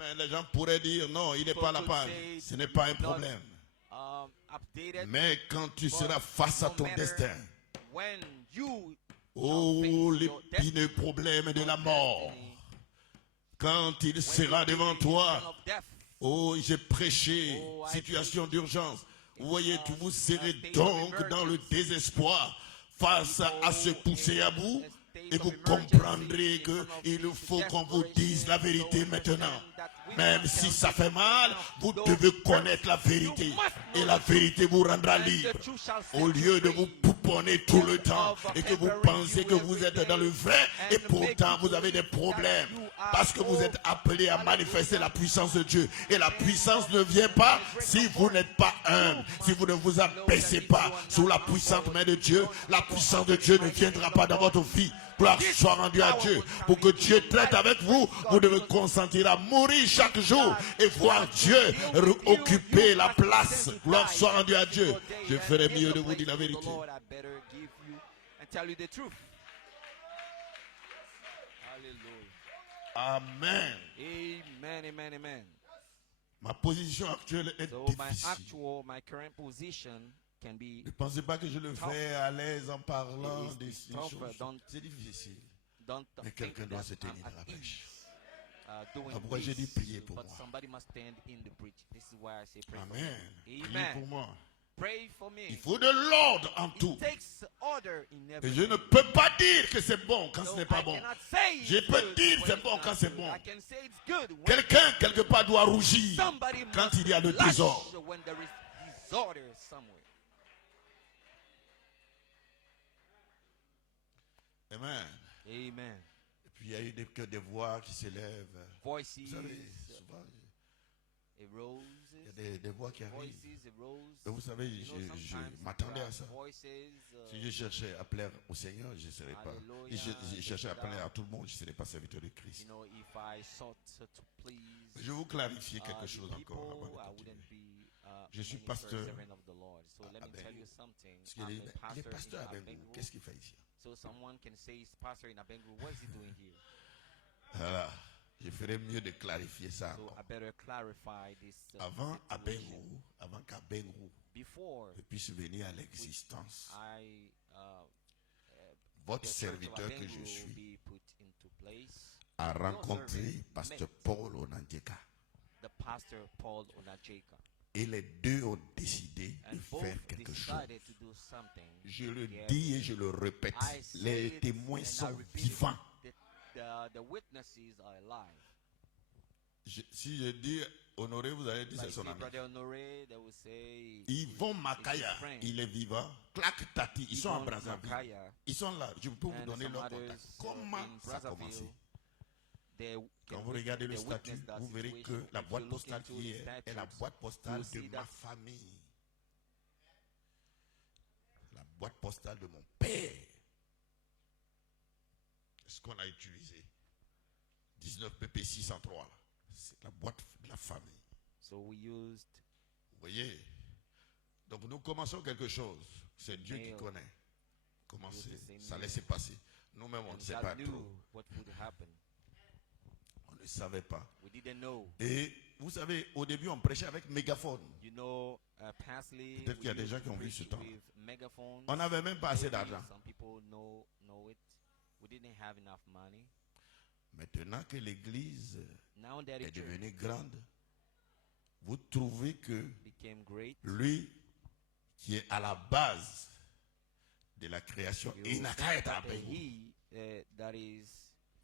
Amen. Les gens pourraient dire non, il n'est pas la panne. Ce n'est pas un problème. Mais quand tu seras face à ton destin, oh, l'épineux problème de la mort, quand il sera devant toi, oh, j'ai prêché, situation d'urgence. Vous voyez, vous serez donc dans le désespoir face à se pousser à bout. Et vous comprendrez qu'il faut qu'on vous dise la vérité maintenant. Même si ça fait mal, vous devez connaître la vérité. Et la vérité vous rendra libre. Au lieu de vous pouponner tout le temps et que vous pensez que vous êtes dans le vrai et pourtant vous avez des problèmes. Parce que vous êtes appelés à manifester la puissance de Dieu. Et la puissance ne vient pas si vous n'êtes pas humble. Si vous ne vous abaissez pas sous la puissante main de Dieu, la puissance de Dieu ne viendra pas dans votre vie. Gloire soit rendue à Dieu. Pour que Dieu traite avec vous, vous devez consentir à mourir chaque jour et voir Dieu occuper la place. Gloire soit rendue à Dieu. Je ferai mieux de vous dire la vérité. Amen. Ma position actuelle est difficile. Ne pensez pas que je le fais à l'aise en parlant des choses. C'est difficile. Mais quelqu'un doit se tenir à la brèche. Pourquoi j'ai dit prier pour moi? Amen. Priez pour moi. Il faut de l'ordre en tout. order in Et everything. je ne peux pas dire que c'est bon quand ce So n'est pas I bon. cannot say Je it's peux good dire when c'est it's bon not quand c'est good. bon. I can say it's good when Quelqu'un, quelque part, doit rougir somebody quand must il y a le blush désordre. when there is disorder somewhere. Amen. Amen. Et puis il y a eu des voix qui s'élèvent. Voices Vous savez, souvent, arose. il y a des voix qui arrivent. Voices arose. Et vous savez, You know, je sometimes m'attendais there à are ça. voices, Si je cherchais à plaire au Seigneur, je ne serais pas. Alléluia, Si je cherchais à etc. plaire à tout le monde, je ne serais pas serviteur de you Christ. know, if I sought to please Je vais vous clarifier quelque the chose people, encore avant de I continuer. wouldn't be Je suis minister, pasteur servant of the Lord. So let me Bengu. tell you something. Parce qu'il I'm est, a il est pastor pasteur in à Bengu. Abengu. Qu'est-ce qu'il fait ici? So someone can say he's pastor in Abengu. What is he doing here? Voilà. Je ferais mieux de clarifier ça So encore. I better clarify this Avant situation. Abengu, avant qu'Abengu Before puisse venir à l'existence, I votre the church of serviteur que Abengu je will suis be put into place, a your rencontré servant Pasteur met Paul Onandieka. the pastor Paul Onajeka. Et les deux ont décidé de And both faire quelque chose. decided to do something. Je le together. dis et je le répète. I say Les it témoins and I sont repeat it. vivants. The witnesses are alive. Si je dis Honoré, vous allez dire Like c'est son say, ami. Brother Honoré, they will say Yvon Makaya, friend. il est vivant. Clac Tati, ils sont en Yvon Brazzaville. Makaya Ils sont là. Je peux vous and donner some leur others, contact. Comment in ça a commencé? Brazzaville, they Quand can vous regardez le they statut, witness that vous verrez que situation. la If boîte you look postale into qui the est la statutes, boîte postale you'll de see ma that- famille. La boîte postale de mon père. Ce qu'on a utilisé. 19 PP 603. là. C'est la boîte de la famille. So we used Vous voyez? Donc nous commençons quelque chose. C'est Dieu qui Mail. connaît. Commencer, Use the same ça mail. laissait passer. Nous-mêmes, on and ne sait God pas knew trop. what would happen. On ne savait pas. We didn't know. Et vous savez, au début, on prêchait avec mégaphone. You know, Parsley. Peut-être qu'il y a we des used gens to qui ont vu preach ce temps. with megaphones. On n'avait même pas assez Maybe d'argent. Some people know it. We didn't have enough money. Maintenant que l'église Now that est it devenue grande, vous trouvez que became great, lui, qui est à la base de la création, you il n'a qu'à être that avec vous. he that is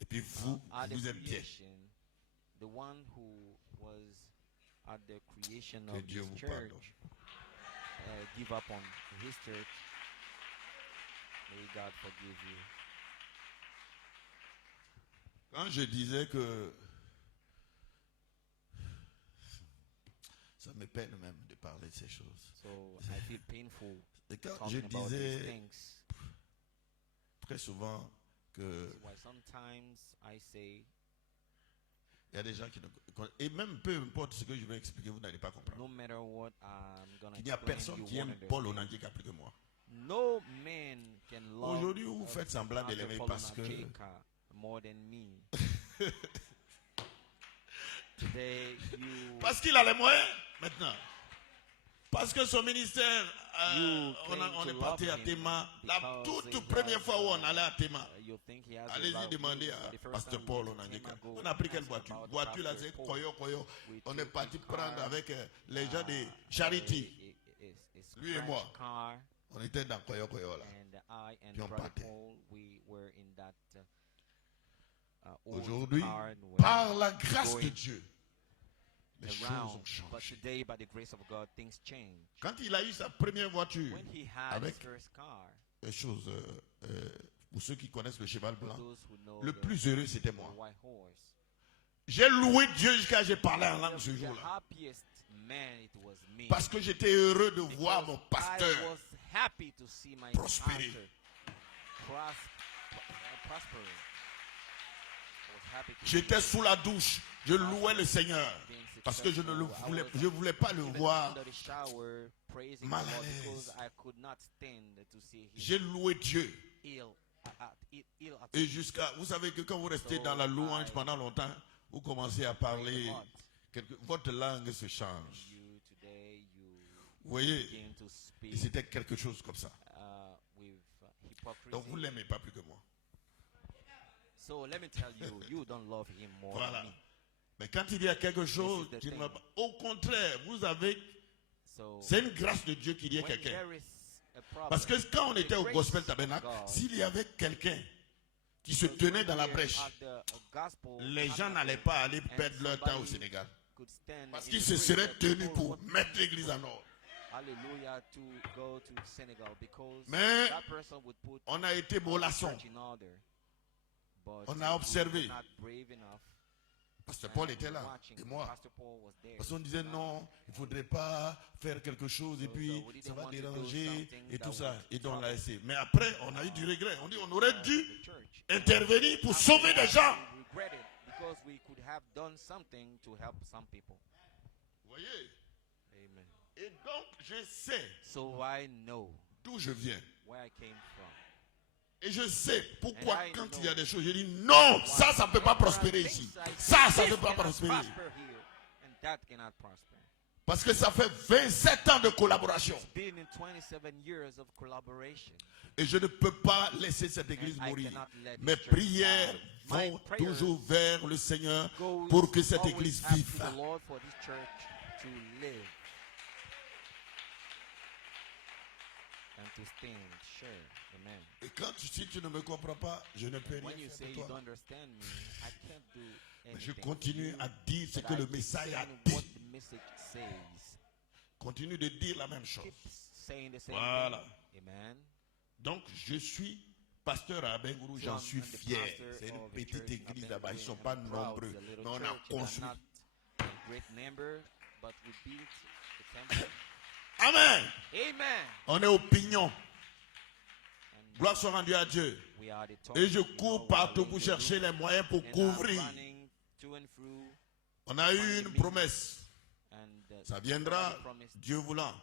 Et puis vous, at the vous êtes bien. creation, the one who was at the creation Que of Dieu this vous church, pardonne. give up on his church. May God forgive you. Quand je disais que ça me peine même de parler de ces choses. So I feel painful Et quand je talking about these disais things. très souvent que That's why sometimes I say, il y a des gens qui ne et même peu importe ce que je vais expliquer, vous n'allez pas comprendre. no matter what I'm gonna Il n'y a explain, personne you qui won't aime Paul understand. Onandieka plus que moi. No man can love Aujourd'hui, vous faites semblant de Pastor l'aimer Paul parce que Onacheka more than me. Today, you parce qu'il a les moyens maintenant. Parce que son ministère, You on claim est to parti love à him Théma. La because toute he première has, fois où on allait à Théma, you think he has a allez-y lot of demander things, à but the first Pasteur time Paul we came Onandieka. and go On a pris and quelle asked voiture? about Voiture là, Pastor c'est Paul. Koyo Koyo. We On took est parti his car, prendre avec les gens de Charity. a Lui et moi. scratch car, On était dans Koyo Koyo là. and I and Puis on Brother partait. Paul, we were in that old Aujourd'hui, car and were par la grâce de going Dieu, les choses around. ont But changé. today, by the grace of God, things change. Quand il a eu sa première voiture, When he had avec his first car, les choses, pour ceux qui connaissent le cheval for blanc, those who know le the, plus heureux c'était the moi. white horse, J'ai loué Dieu jusqu'à j'ai parlé en langue ce the jour-là. happiest man, it was me. Parce que j'étais heureux de voir Because mon pasteur I was happy to see my prospérer. pastor prospering. I was happy to J'étais sous la douche, je louais le Seigneur. being Parce que je ne le successful. I voulais, was je voulais pas le even voir. under the shower praising mal the à Lord l'aise. because I could not stand to see J'ai him loué Dieu. ill at Et jusqu'à, vous savez que quand vous restez dans la louange pendant longtemps, vous commencez à parler, votre langue se change. you today you Vous voyez, begin to et speak c'était quelque chose comme ça. with hypocrisy. Donc vous l'aimez pas plus que moi. So let me tell you, you don't love him more Voilà. than me. Mais quand il y a quelque chose, the qui ne thing. va pas- au contraire, vous avez, So c'est une grâce de Dieu qu'il y ait when quelqu'un there is Parce que quand on était au Gospel Tabernacle, s'il y avait quelqu'un qui se tenait dans la brèche, les gens n'allaient pas aller perdre leur temps au Sénégal. Parce qu'ils se seraient tenus pour mettre l'église en ordre. Hallelujah, to go to Senegal because Mais that person would put on a été mollasson. in order. But On a observé. not brave enough. Pasteur Paul était là, Watching. et moi. Pastor Paul was there. Parce qu'on disait non, il ne faudrait pas faire quelque chose et puis ça va déranger et tout ça. Et donc on l'a laissé. Mais après, on a eu du regret. On dit on aurait dû intervenir pour sauver des gens. We regretted because we could have done something to help some people. Vous voyez? Amen. Et donc je sais So I know d'où je viens. where I came from. Et je sais pourquoi quand il y a des choses, je dis non, ça ne peut pas prospérer ici. Ça ne peut pas prospérer. Prosper here, and that cannot prosper. Parce que ça fait 27 ans de collaboration. It's been in 27 years of collaboration. Et je ne peux pas laisser cette église And I mourir. cannot let Mes this church prières die. vont My prayers toujours vers le Seigneur goes pour que cette always église up vive. to the Lord for this church to live and to stand sure. Amen. Et si tu ne me comprends pas, je ne peux rien When you faire say pour you toi. don't understand me, I can't do Mais je anything. continue à dire ce But que I le keep message a saying dit. what the message says. Continue de dire la même chose. Keep saying the same Voilà. thing. Amen. Donc, je suis pasteur à Abengourou, j'en suis I'm the fier. pastor C'est une of a petite church in église là-bas, ils ne sont Abengourou, pas and I'm proud. nombreux. It's a little Mais on a church, they're construit. not a great number, but we built the temple. Amen. Amen. On est au pignon. And Gloire soit rendue à Dieu. we are the top. Et je You know, cours we are partout laying pour the chercher roof, les moyens pour and I'm couvrir. running to and fro, On a eu une promesse. and Ça viendra, God promised Dieu voulant.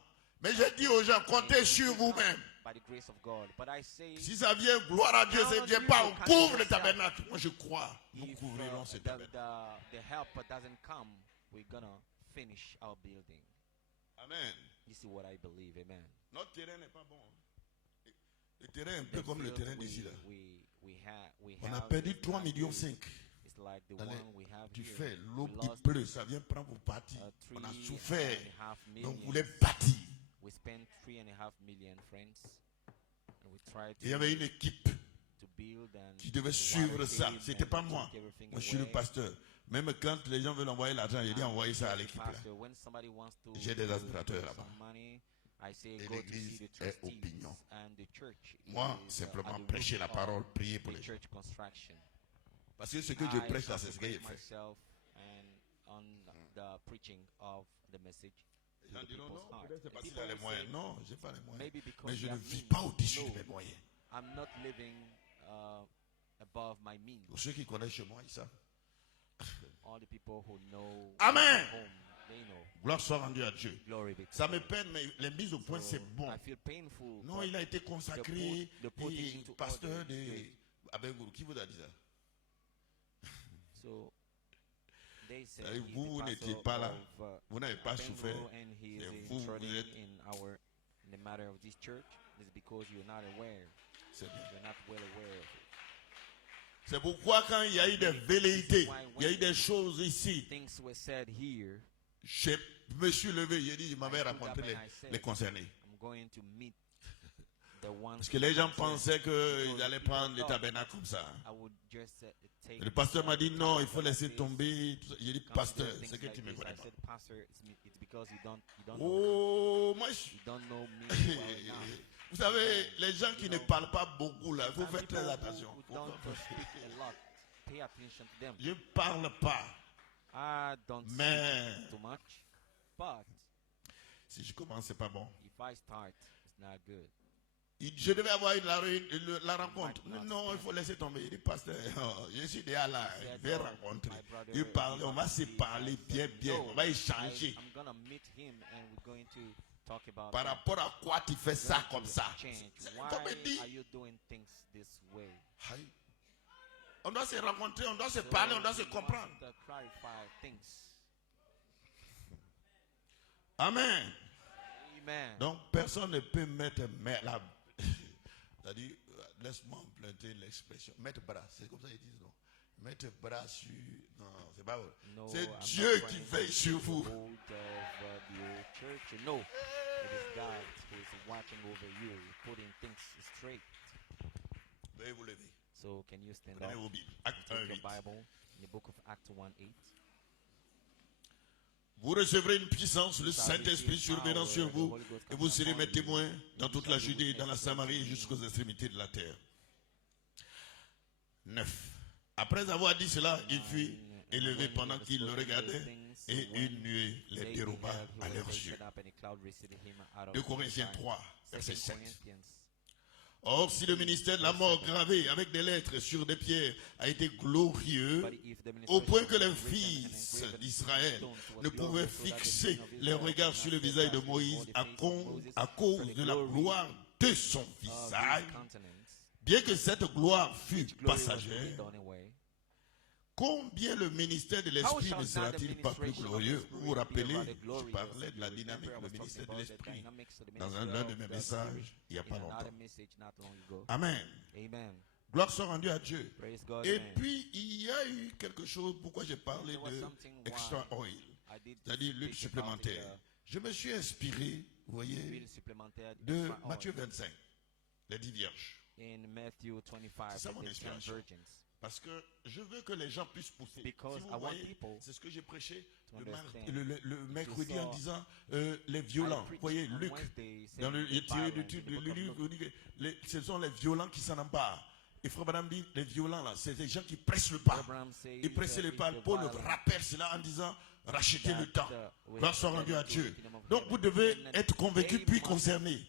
Mais je dis aux gens, comptez sur vous-même. by the grace of God. But I say, Si ça vient, gloire à Dieu, ça ne vient pas, on couvre le tabernacle. Moi je crois, nous if couvrirons ce tabernacle. the helper doesn't come, we're gonna finish our building. Amen. This is what I believe. Amen. Notre terrain n'est pas bon. Le terrain est un peu The comme le field terrain d'ici là. we On a have perdu is 3 not millions good. 5. It's like the Dans les- one we have Du here. fait, l'eau We il lost, pleut, ça vient prendre pour partir. On a 3.5 souffert. Donc vous million. voulez bâtir. We spent 3.5 million, friends, and we tried Il y avait une équipe to build and qui devait the suivre water ça. came C'était and pas took moi. everything Moi je suis le away. pasteur. Même quand les gens veulent envoyer l'argent, j'ai dit envoyez ça à l'équipe là. Pastor, when somebody wants to J'ai des give aspirateurs some là-bas. money, I say Et go to l'église see the est au trustees, pignon. and the church Moi, is, simplement at the prêcher la root parole, of prier pour the les gens. church construction. Parce que ce que je I prêche là, c'est ce qu'il consecrate fait. myself and on the preaching of the message Les to gens the diront people's non, heart. peut-être c'est And parce qu'il people a les will moyens. say, Non, j'ai pas les moyens. maybe because Mais je you ne have vis means. pas au-dessus de No, mes moyens. I'm not living above my means. Pour ceux qui connaissent chez moi, ils savent. All the people who know Amen. home, they know. Gloire soit rendue à Dieu. Glory be to Ça me God. peine, mais les mises au point, So, c'est bon. I feel painful. Non, but il a été consacré the putting et into pasteur order is de great. Abengourou. Qui vous a dit ça? So they say Et he's vous, the vous n'étiez pastor pas là. of, Vous n'avez pas Abengourou, souffert. and he is Et vous, vous intruding êtes- in the matter of this church. It's because you're not aware. C'est bien. You're not well aware of it. C'est pourquoi quand il y a eu des velléités, il y a eu des choses ici, Things were said here. je me suis levé, j'ai dit, je m'avais rencontré les concernés. I'm going to meet the ones. Parce que les gens concerned. pensaient qu'ils Because allaient people prendre les thought tabernacles comme ça. I would just take. Et le pasteur m'a dit non, il faut like laisser this, tomber. tout ça. J'ai dit, consider pasteur, things c'est que like tu ne me this. connais I pas. said, Pastor, it's because you don't know. Oh, moi, You don't know me well enough. vous savez, les gens qui ne parlent pas beaucoup là, il faut Some faire people très who attention. don't speak a lot. Pay attention to them. Je ne parle pas, I don't mais speak too much, but si je commence, c'est pas bon. if I start, it's not good. Je devais avoir la rencontre. Non, il faut laisser tomber. Il dit, pasteur, je suis déjà là, je vais rencontrer. Il parle, on va se parler bien, bien. On va échanger. I'm gonna meet him and we're going to talk about Par that. rapport à quoi tu fais ça Going comme to ça. change. C'est Why comme il dit. are you doing things this way? Aïe. On doit se rencontrer, on doit se So parler, on doit se we comprendre. must, clarify things. Amen. Amen. Donc personne ne peut mettre c'est-à-dire, laisse-moi emprunter l'expression, mettre bras, c'est comme ça qu'ils disent non. Mettre bras sur... Non, c'est pas vrai. No, C'est I'm Dieu not qui trying veille to sur take vous. hold of the old church. No, it is God who is watching over you, putting things straight. Veuillez vous lever. So can you stand Prenez up? vos Bibles. Acte Take 1, your 8. Bible in the book of Acts 1:8. Vous recevrez une puissance, le Saint-Esprit survenant sur vous, et vous serez mes témoins dans toute la Judée, dans la Samarie et jusqu'aux extrémités de la terre. 9. Après avoir dit cela, il fut élevé pendant qu'il le regardait, et une nuée les déroba à leurs yeux. 2 Corinthiens 3, verset 7. Or, si le ministère de la mort gravé avec des lettres sur des pierres a été glorieux, au point que les fils d'Israël ne pouvaient fixer les regards sur le visage de Moïse à cause de la gloire de son visage, bien que cette gloire fût passagère, combien le ministère de l'Esprit ne sera-t-il pas plus glorieux? Vous vous rappelez, je parlais de la dynamique, le ministère de l'Esprit, dans l'un de mes messages, il n'y a pas longtemps. Amen. Gloire soit rendue à Dieu. Et puis, il y a eu quelque chose, pourquoi j'ai parlé de extra oil, c'est-à-dire l'huile supplémentaire. Je me suis inspiré, vous voyez, de Matthieu 25, les 10 vierges. C'est ça mon inspiration. Parce que je veux que les gens puissent pousser. Si vous voyez, c'est ce que j'ai prêché le mercredi en disant les violents. Vous voyez, Luc, dans le ce sont les violents qui s'en emparent. Et Frère Branham dit, les violents là, c'est les gens qui pressent le pas. Ils pressent le pas. Paul rappelle cela en disant, rachetez le temps. Gloire soit rendue à Dieu. Donc vous devez être convaincu puis concerné.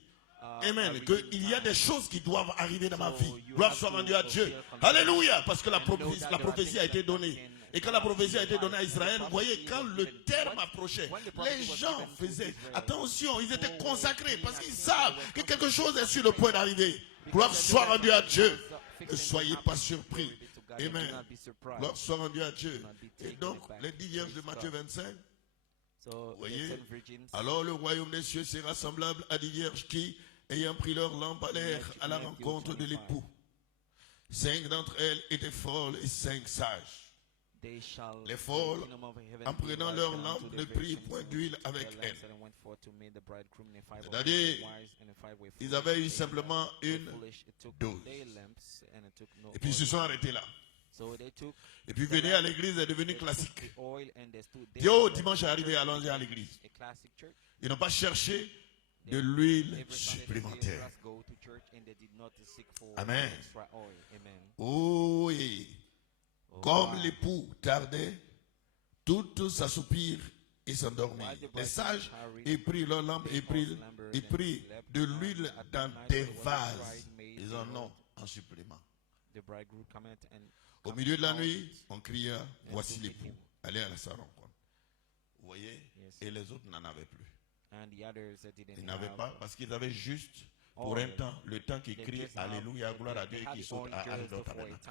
Amen. Qu'il y a des choses qui doivent arriver dans ma vie. Gloire soit rendue à Dieu. Alléluia. Parce que la prophétie a été donnée. Et quand la prophétie a été donnée à Israël, vous voyez, quand le terme approchait, les gens faisaient attention. Ils étaient consacrés parce qu'ils savent que quelque chose est sur le point d'arriver. Gloire soit rendue à Dieu. Ne soyez pas surpris. Amen. Gloire soit rendue à Dieu. Et donc, les 10 vierges de Matthieu 25. Vous voyez, alors le royaume des cieux sera semblable à 10 vierges qui, ayant pris leur lampe, allèrent à la rencontre de l'époux. 5 d'entre elles étaient folles et 5 sages. Les folles, en prenant leur lampe, ne prirent point d'huile avec elles. C'est-à-dire, ils avaient eu simplement une dose. Et puis ils se sont arrêtés là. Et puis venir à l'église est devenu classique. Yo, dimanche est arrivé, allons-y à l'église. Ils n'ont pas cherché de l'huile supplémentaire. Amen. Oh, et comme l'époux tardait, tous s'assoupirent et s'endormirent. Les sages aient pris leur lampe et pris de l'huile dans des vases. Ils en ont en supplément. Au milieu de la nuit, on cria, voici l'époux, allez à sa rencontre. Vous voyez? Et les autres n'en avaient plus. Ils n'avaient pas, parce qu'ils avaient juste, pour un temps, le temps qu'ils crient Alléluia, gloire à Dieu, et qu'ils sautent à Ashdod Tabernacle.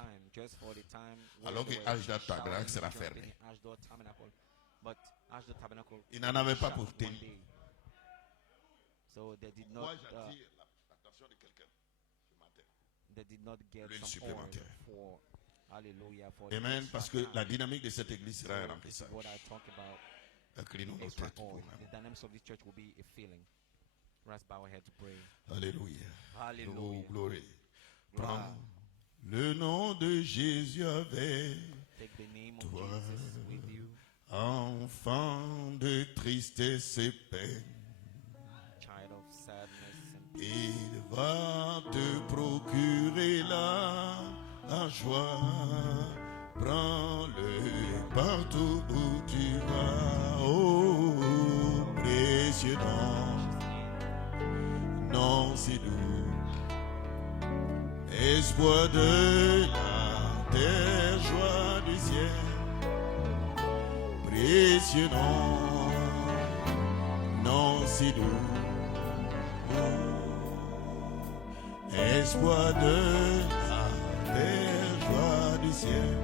Alors que Ashdod Tabernacle sera fermé. Ils n'en avaient pas pour tenir. Moi, j'attire l'attention de quelqu'un ce matin. L'huile supplémentaire. Amen, parce que la dynamique de cette église sera un remplissage. Inclinons nos têtes pour Alléluia. Oh, gloire. Prends le nom de Jésus avec toi, enfant de tristesse et peine. Il va te procurer la joie. Prends-le partout où tu vas. Oh, précieux nom si doux, espoir de la terre, joie du ciel. Précieux nom si doux, espoir de la terre, joie du ciel.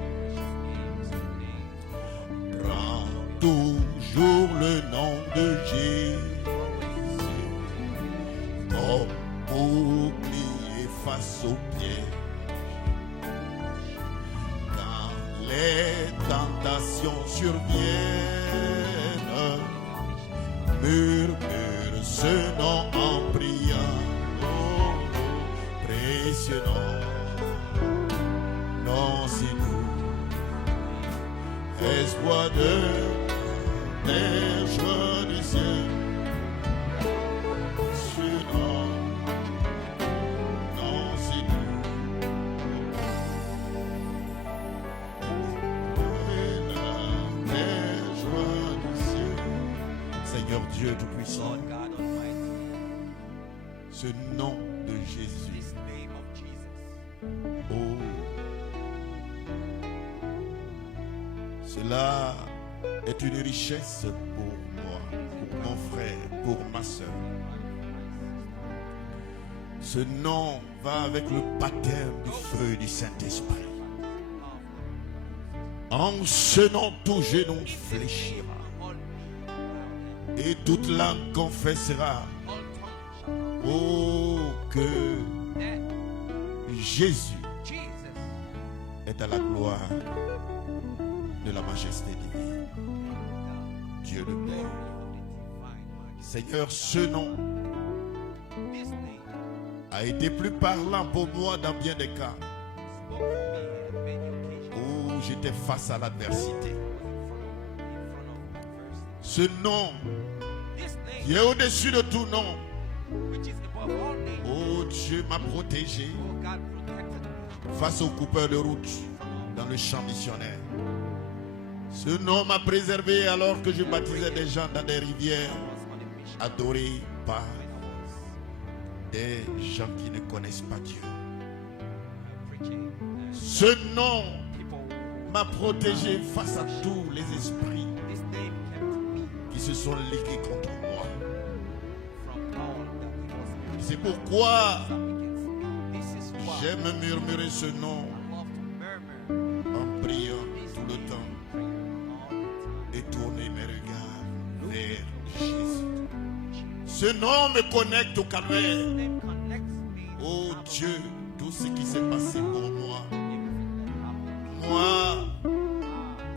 Prends toujours le nom de Jésus comme bouclier face aux pieds. Quand les tentations surviennent, murmure ce nom en priant. Oh, précieux nom, non c'est nous, espoir des joies du ciel. Ce nom, non c'est nous, des joies du ciel. Seigneur Dieu Tout-Puissant, Lord God Almighty, ce nom de Jésus, this name of Jesus, oh, cela est une richesse pour moi, pour mon frère, pour ma soeur. Ce nom va avec le baptême du feu du Saint-Esprit. En ce nom, tout genou fléchira et toute langue confessera, oh, que Jésus est à la gloire de la majesté divine. Dieu le Père. Seigneur, ce nom a été plus parlant pour moi dans bien des cas où j'étais face à l'adversité. Ce nom qui est au-dessus de tout nom, oh Dieu m'a protégé face aux coupeurs de route dans le champ missionnaire. Ce nom m'a préservé alors que je baptisais des gens dans des rivières adorées par des gens qui ne connaissent pas Dieu. Ce nom m'a protégé face à tous les esprits qui se sont ligués contre moi. C'est pourquoi j'aime murmurer ce nom en priant tout le temps et tourner mes regards vers Jésus. Ce nom me connecte au calvaire. Oh Dieu, tout ce qui s'est passé pour moi. Moi,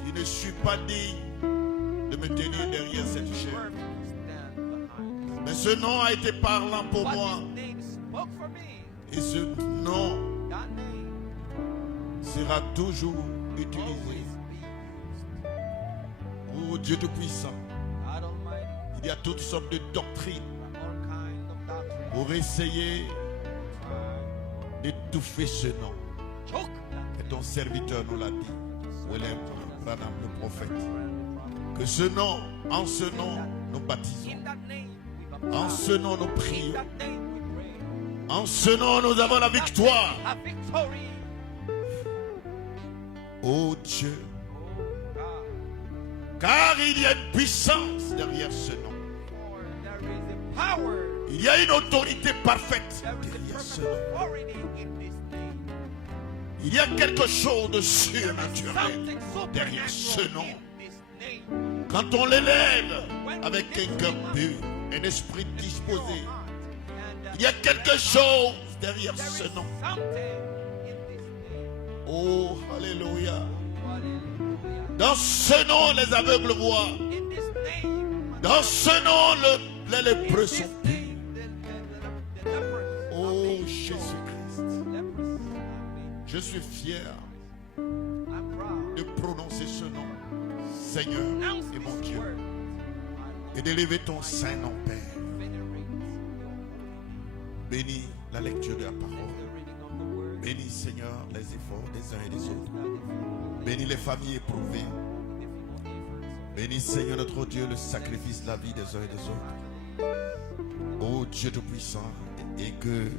qui ne suis pas digne de me tenir derrière cette chair. Mais ce nom a été parlant pour moi. Et ce nom sera toujours utilisé. Oh Dieu Tout-Puissant, il y a toutes sortes de doctrines pour essayer d'étouffer ce nom. Et ton serviteur nous l'a dit, William Branham le prophète, que ce nom, en ce nom, nous baptisons. En ce nom, nous prions. En ce nom, nous avons la victoire. Oh Dieu, car il y a une puissance derrière ce nom. Il y a une autorité parfaite derrière ce nom. Il y a quelque chose de surnaturel derrière ce nom. Quand on l'élève avec un cœur pur, un esprit disposé, il y a quelque chose derrière ce nom. Oh, alléluia. Dans ce nom, les aveugles voient. Dans ce nom, les lépreux sont purs. Oh, Jésus-Christ. Je suis fier de prononcer ce nom, Seigneur et mon Dieu, et d'élever ton saint nom, Père. Bénis la lecture de la parole. Bénis, Seigneur, les efforts des uns et des autres. Bénis les familles éprouvées. Bénis, Seigneur notre Dieu, le sacrifice de la vie des uns et des autres. Ô Dieu Tout-Puissant, et que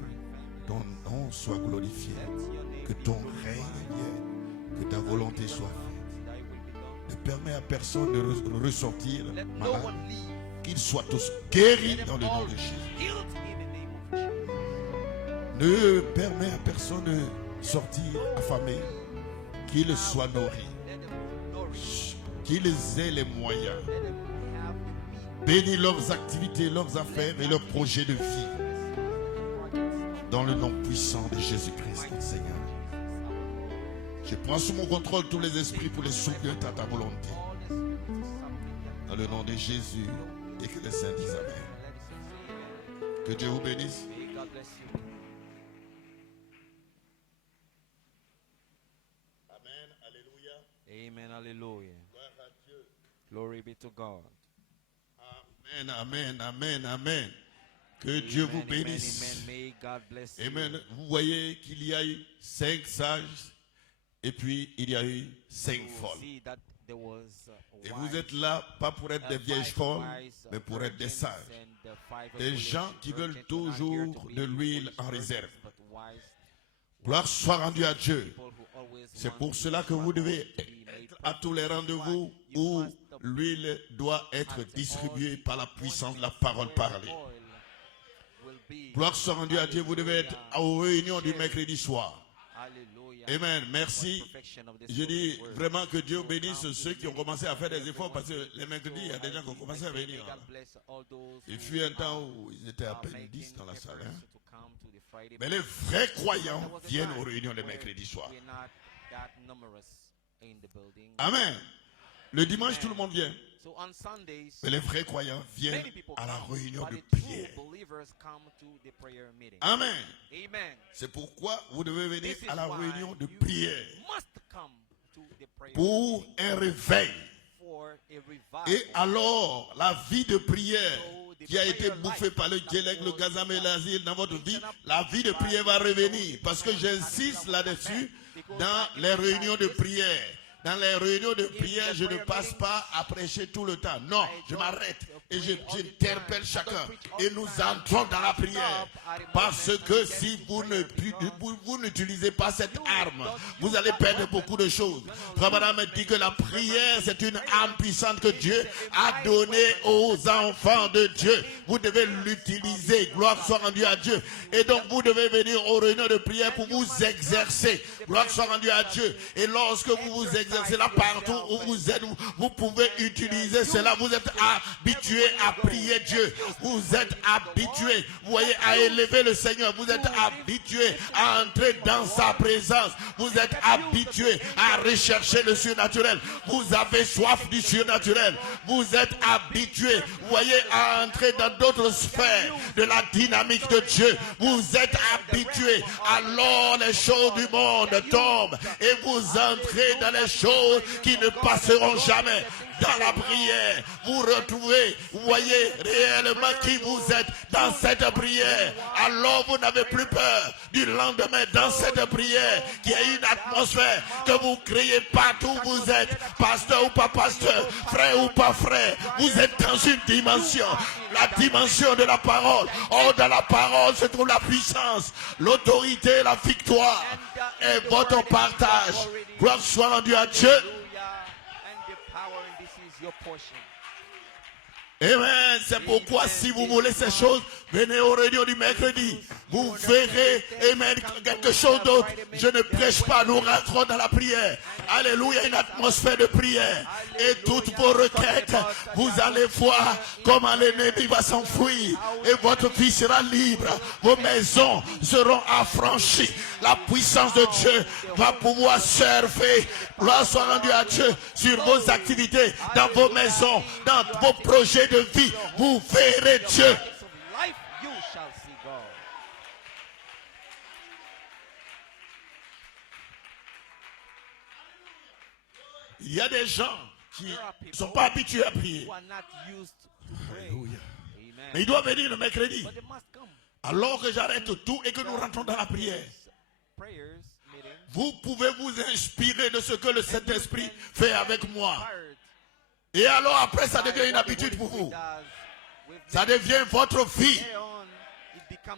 ton nom soit glorifié, que ton règne vienne, que ta volonté soit faite. Ne permets à personne de ressortir malade, qu'ils soient tous guéris dans le nom de Jésus. Ne permets à personne de sortir affamé, qu'ils soient nourris, qu'ils aient les moyens. Bénis leurs activités, leurs affaires et leurs projets de vie. Dans le nom puissant de Jésus-Christ, notre Seigneur. Je prends sous mon contrôle tous les esprits pour les soumettre à ta volonté. Dans le nom de Jésus et que les saints disent Amen. Que Dieu vous bénisse. Amen. Alléluia. Amen. Hallelujah. Glory be to God. Amen. Amen. Amen. Amen. Que Dieu vous bénisse. Amen. May God bless you. Amen. Vous voyez qu'il y a eu 5 sages et puis il y a eu 5 folles. See that there was Et vous êtes là, pas pour être des vieilles folles, mais pour être des sages. Des gens qui veulent toujours de l'huile en réserve. Gloire soit rendue à Dieu. C'est pour cela que vous devez être à tous les rendez-vous où l'huile doit être distribuée par la puissance de la parole parlée. Gloire soit rendue à Dieu. Vous devez être aux réunions du mercredi soir. Amen. Merci. Je dis vraiment que Dieu bénisse ceux qui ont commencé à faire des efforts parce que les mercredis, il y a des gens qui ont commencé à venir. Il fut un temps où ils étaient à peine 10 dans la salle. Hein? Mais les vrais croyants viennent aux réunions les mercredis soirs. Amen. Le dimanche, tout le monde vient. Mais les vrais croyants viennent à la réunion de prière. Amen. C'est pourquoi vous devez venir à la réunion de prière pour un réveil. Et alors, la vie de prière qui a été bouffée par le djellek, le gazam et l'asile dans votre vie, la vie de prière va revenir. Parce que j'insiste là-dessus dans les réunions de prière. Dans les réunions de prière, je ne passe pas à prêcher tout le temps. Non, je m'arrête et j'interpelle chacun. Et nous entrons dans la prière. Parce que si vous n'utilisez pas cette arme, vous allez perdre beaucoup de choses. Frère me dit que la prière, c'est une arme puissante que Dieu a donnée aux enfants de Dieu. Vous devez l'utiliser. Gloire soit rendue à Dieu. Et donc, vous devez venir aux réunions de prière pour vous exercer. Gloire soit rendue à Dieu. Et lorsque vous vous exercez, c'est là partout où vous êtes, vous pouvez utiliser cela. Vous êtes habitué à prier Dieu. Vous êtes habitué, vous voyez, à élever le Seigneur. Vous êtes habitué à entrer dans sa présence. Vous êtes habitué à rechercher le surnaturel. Vous avez soif du surnaturel. Vous êtes habitué, vous voyez, à entrer dans d'autres sphères de la dynamique de Dieu. Vous êtes habitué. Alors les choses du monde tombent et vous entrez dans les choses qui ne passeront jamais. Dans la prière, vous retrouvez, vous voyez réellement qui vous êtes dans cette prière. Alors vous n'avez plus peur du lendemain dans cette prière qui est une atmosphère que vous créez partout où vous êtes. Pasteur ou pas pasteur, frère ou pas frère, vous êtes dans une dimension, la dimension de la parole. Or dans la parole se trouve la puissance, l'autorité, la victoire et votre partage. Gloire soit rendue à Dieu. Amen. C'est pourquoi si vous voulez ces choses, venez aux réunions du mercredi. Vous verrez, amen, quelque chose d'autre. Je ne prêche pas, nous rentrons dans la prière. Alléluia, une atmosphère de prière. Et toutes vos requêtes, vous allez voir comment l'ennemi va s'enfuir. Et votre vie sera libre. Vos maisons seront affranchies. La puissance de Dieu va pouvoir servir. Gloire soit rendue à Dieu sur vos activités, dans vos maisons, dans vos projets de vie. Vous verrez Dieu. Il y a des gens qui ne sont pas habitués à prier. Alléluia. Mais ils doivent venir le mercredi. Alors que j'arrête tout et que nous rentrons dans la prière. Vous pouvez vous inspirer de ce que le Saint-Esprit fait avec moi. Et alors après, ça devient une habitude pour vous. Ça devient votre vie.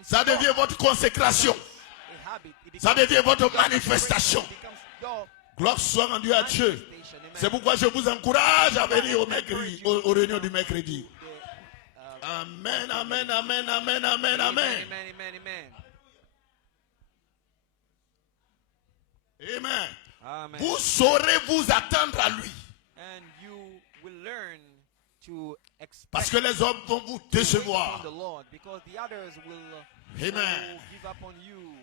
Ça devient votre consécration. Ça devient votre manifestation. Gloire soit rendue à Dieu. C'est pourquoi je vous encourage à venir au mercredi, aux réunions du mercredi. Amen, amen, amen, amen, amen, amen. Amen. Vous saurez vous attendre à lui. Parce que les hommes vont vous décevoir. Amen.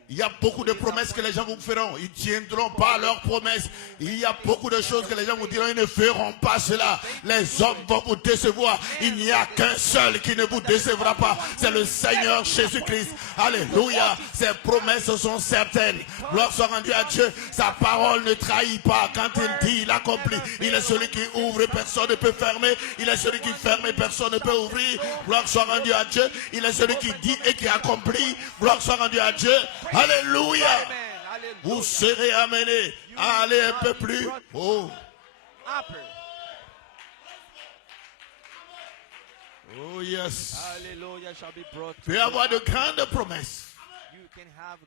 Il y a beaucoup de promesses que les gens vous feront. Ils ne tiendront pas leurs promesses. Il y a beaucoup de choses que les gens vous diront. Ils ne feront pas cela. Les hommes vont vous décevoir. Il n'y a qu'un seul qui ne vous décevra pas. C'est le Seigneur Jésus-Christ. Alléluia. Ses promesses sont certaines. Gloire soit rendue à Dieu. Sa parole ne trahit pas. Quand il dit, il accomplit. Il est celui qui ouvre, personne ne peut fermer. Il est celui qui ferme, personne ne peut ouvrir. Gloire soit rendue à Dieu. Il est celui qui dit et qui accomplit. Gloire soit rendue à Dieu. Alléluia. Vous serez amenés à aller un peu plus haut. Oh yes. Il peut y avoir de grandes promesses.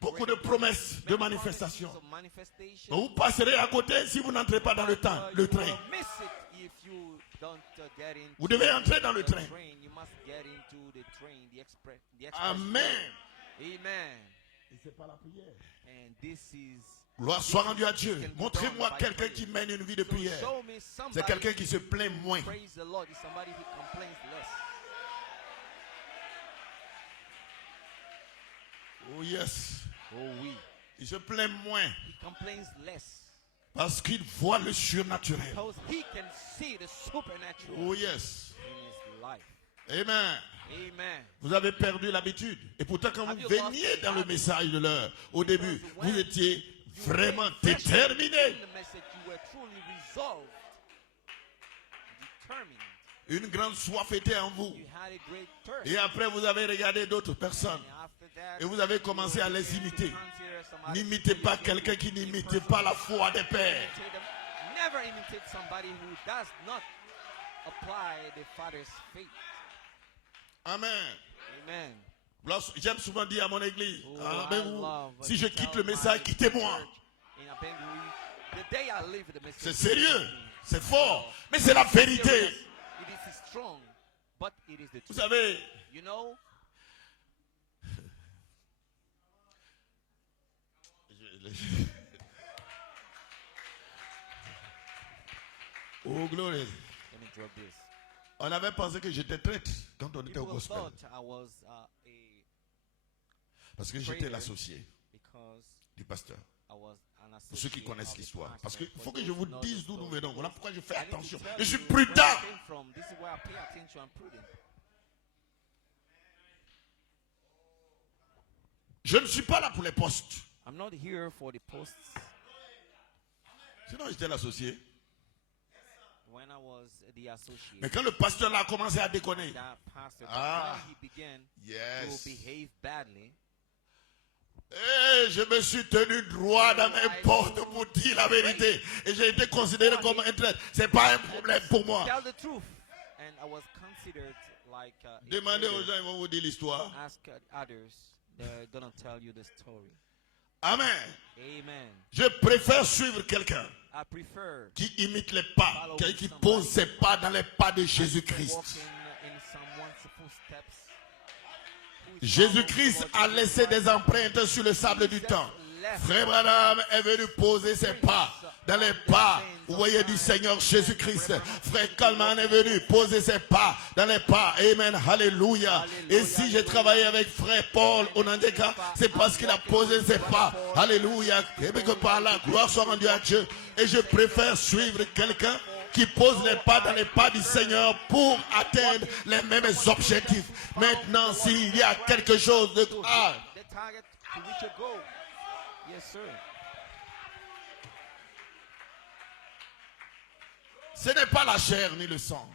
Beaucoup de promesses de manifestation. Vous passerez à côté si vous n'entrez pas dans le train. Vous devez entrer dans le train. Amen. Et c'est pas la prière. Gloire soit rendue à Dieu. Montrez-moi quelqu'un qui mène une vie de prière. C'est quelqu'un qui se plaint moins. Oh yes. Oh oui. Il se plaint moins. He complains less. Parce qu'il voit le surnaturel. Because he can see the supernatural. Oh yes. In his life. Amen. Amen. Vous avez perdu l'habitude. Et pourtant, quand vous veniez dans le message de l'heure, au début, vous étiez vraiment déterminé. Une grande soif était en vous. Et après, vous avez regardé d'autres personnes. Et vous avez commencé à les imiter. N'imitez pas quelqu'un qui n'imite pas la foi des pères. Never imitate somebody who does not apply the Father's faith. Amen. Amen. J'aime souvent dire à mon église, si je quitte le message, quittez-moi. C'est sérieux, c'est fort, mais c'est la vérité. Vous savez, oh glory. On avait pensé que j'étais traître quand on était au gospel. Parce que j'étais l'associé du pasteur. Pour ceux qui connaissent l'histoire. Parce qu'il faut que je vous dise d'où nous venons. Voilà pourquoi je fais attention. Je suis prudent. Je ne suis pas là pour les postes. Sinon j'étais l'associé. Mais quand le pasteur là a commencé à déconner, yes. Et je me suis tenu droit dans mes portes pour dire la vérité. Et j'ai été considéré comme un traître. C'est pas un problème pour moi. Demandez aux gens, ils vont vous dire l'histoire. Amen. Je préfère suivre quelqu'un qui imite les pas, qui pose ses pas dans les pas de Jésus-Christ. Jésus-Christ a laissé des empreintes sur le sable du temps. Frère Branham est venu poser ses pas dans les pas, vous voyez, du Seigneur Jésus-Christ. Frère Kalman est venu poser ses pas dans les pas. Amen, alléluia. Et si j'ai travaillé avec frère Paul Onandeka, c'est parce qu'il a posé ses pas. Alléluia. Et que par là, gloire soit rendue à Dieu. Et je préfère suivre quelqu'un qui pose les pas dans les pas du Seigneur pour atteindre les mêmes objectifs. Maintenant, s'il y a quelque chose de... Ce n'est pas la chair ni le sang.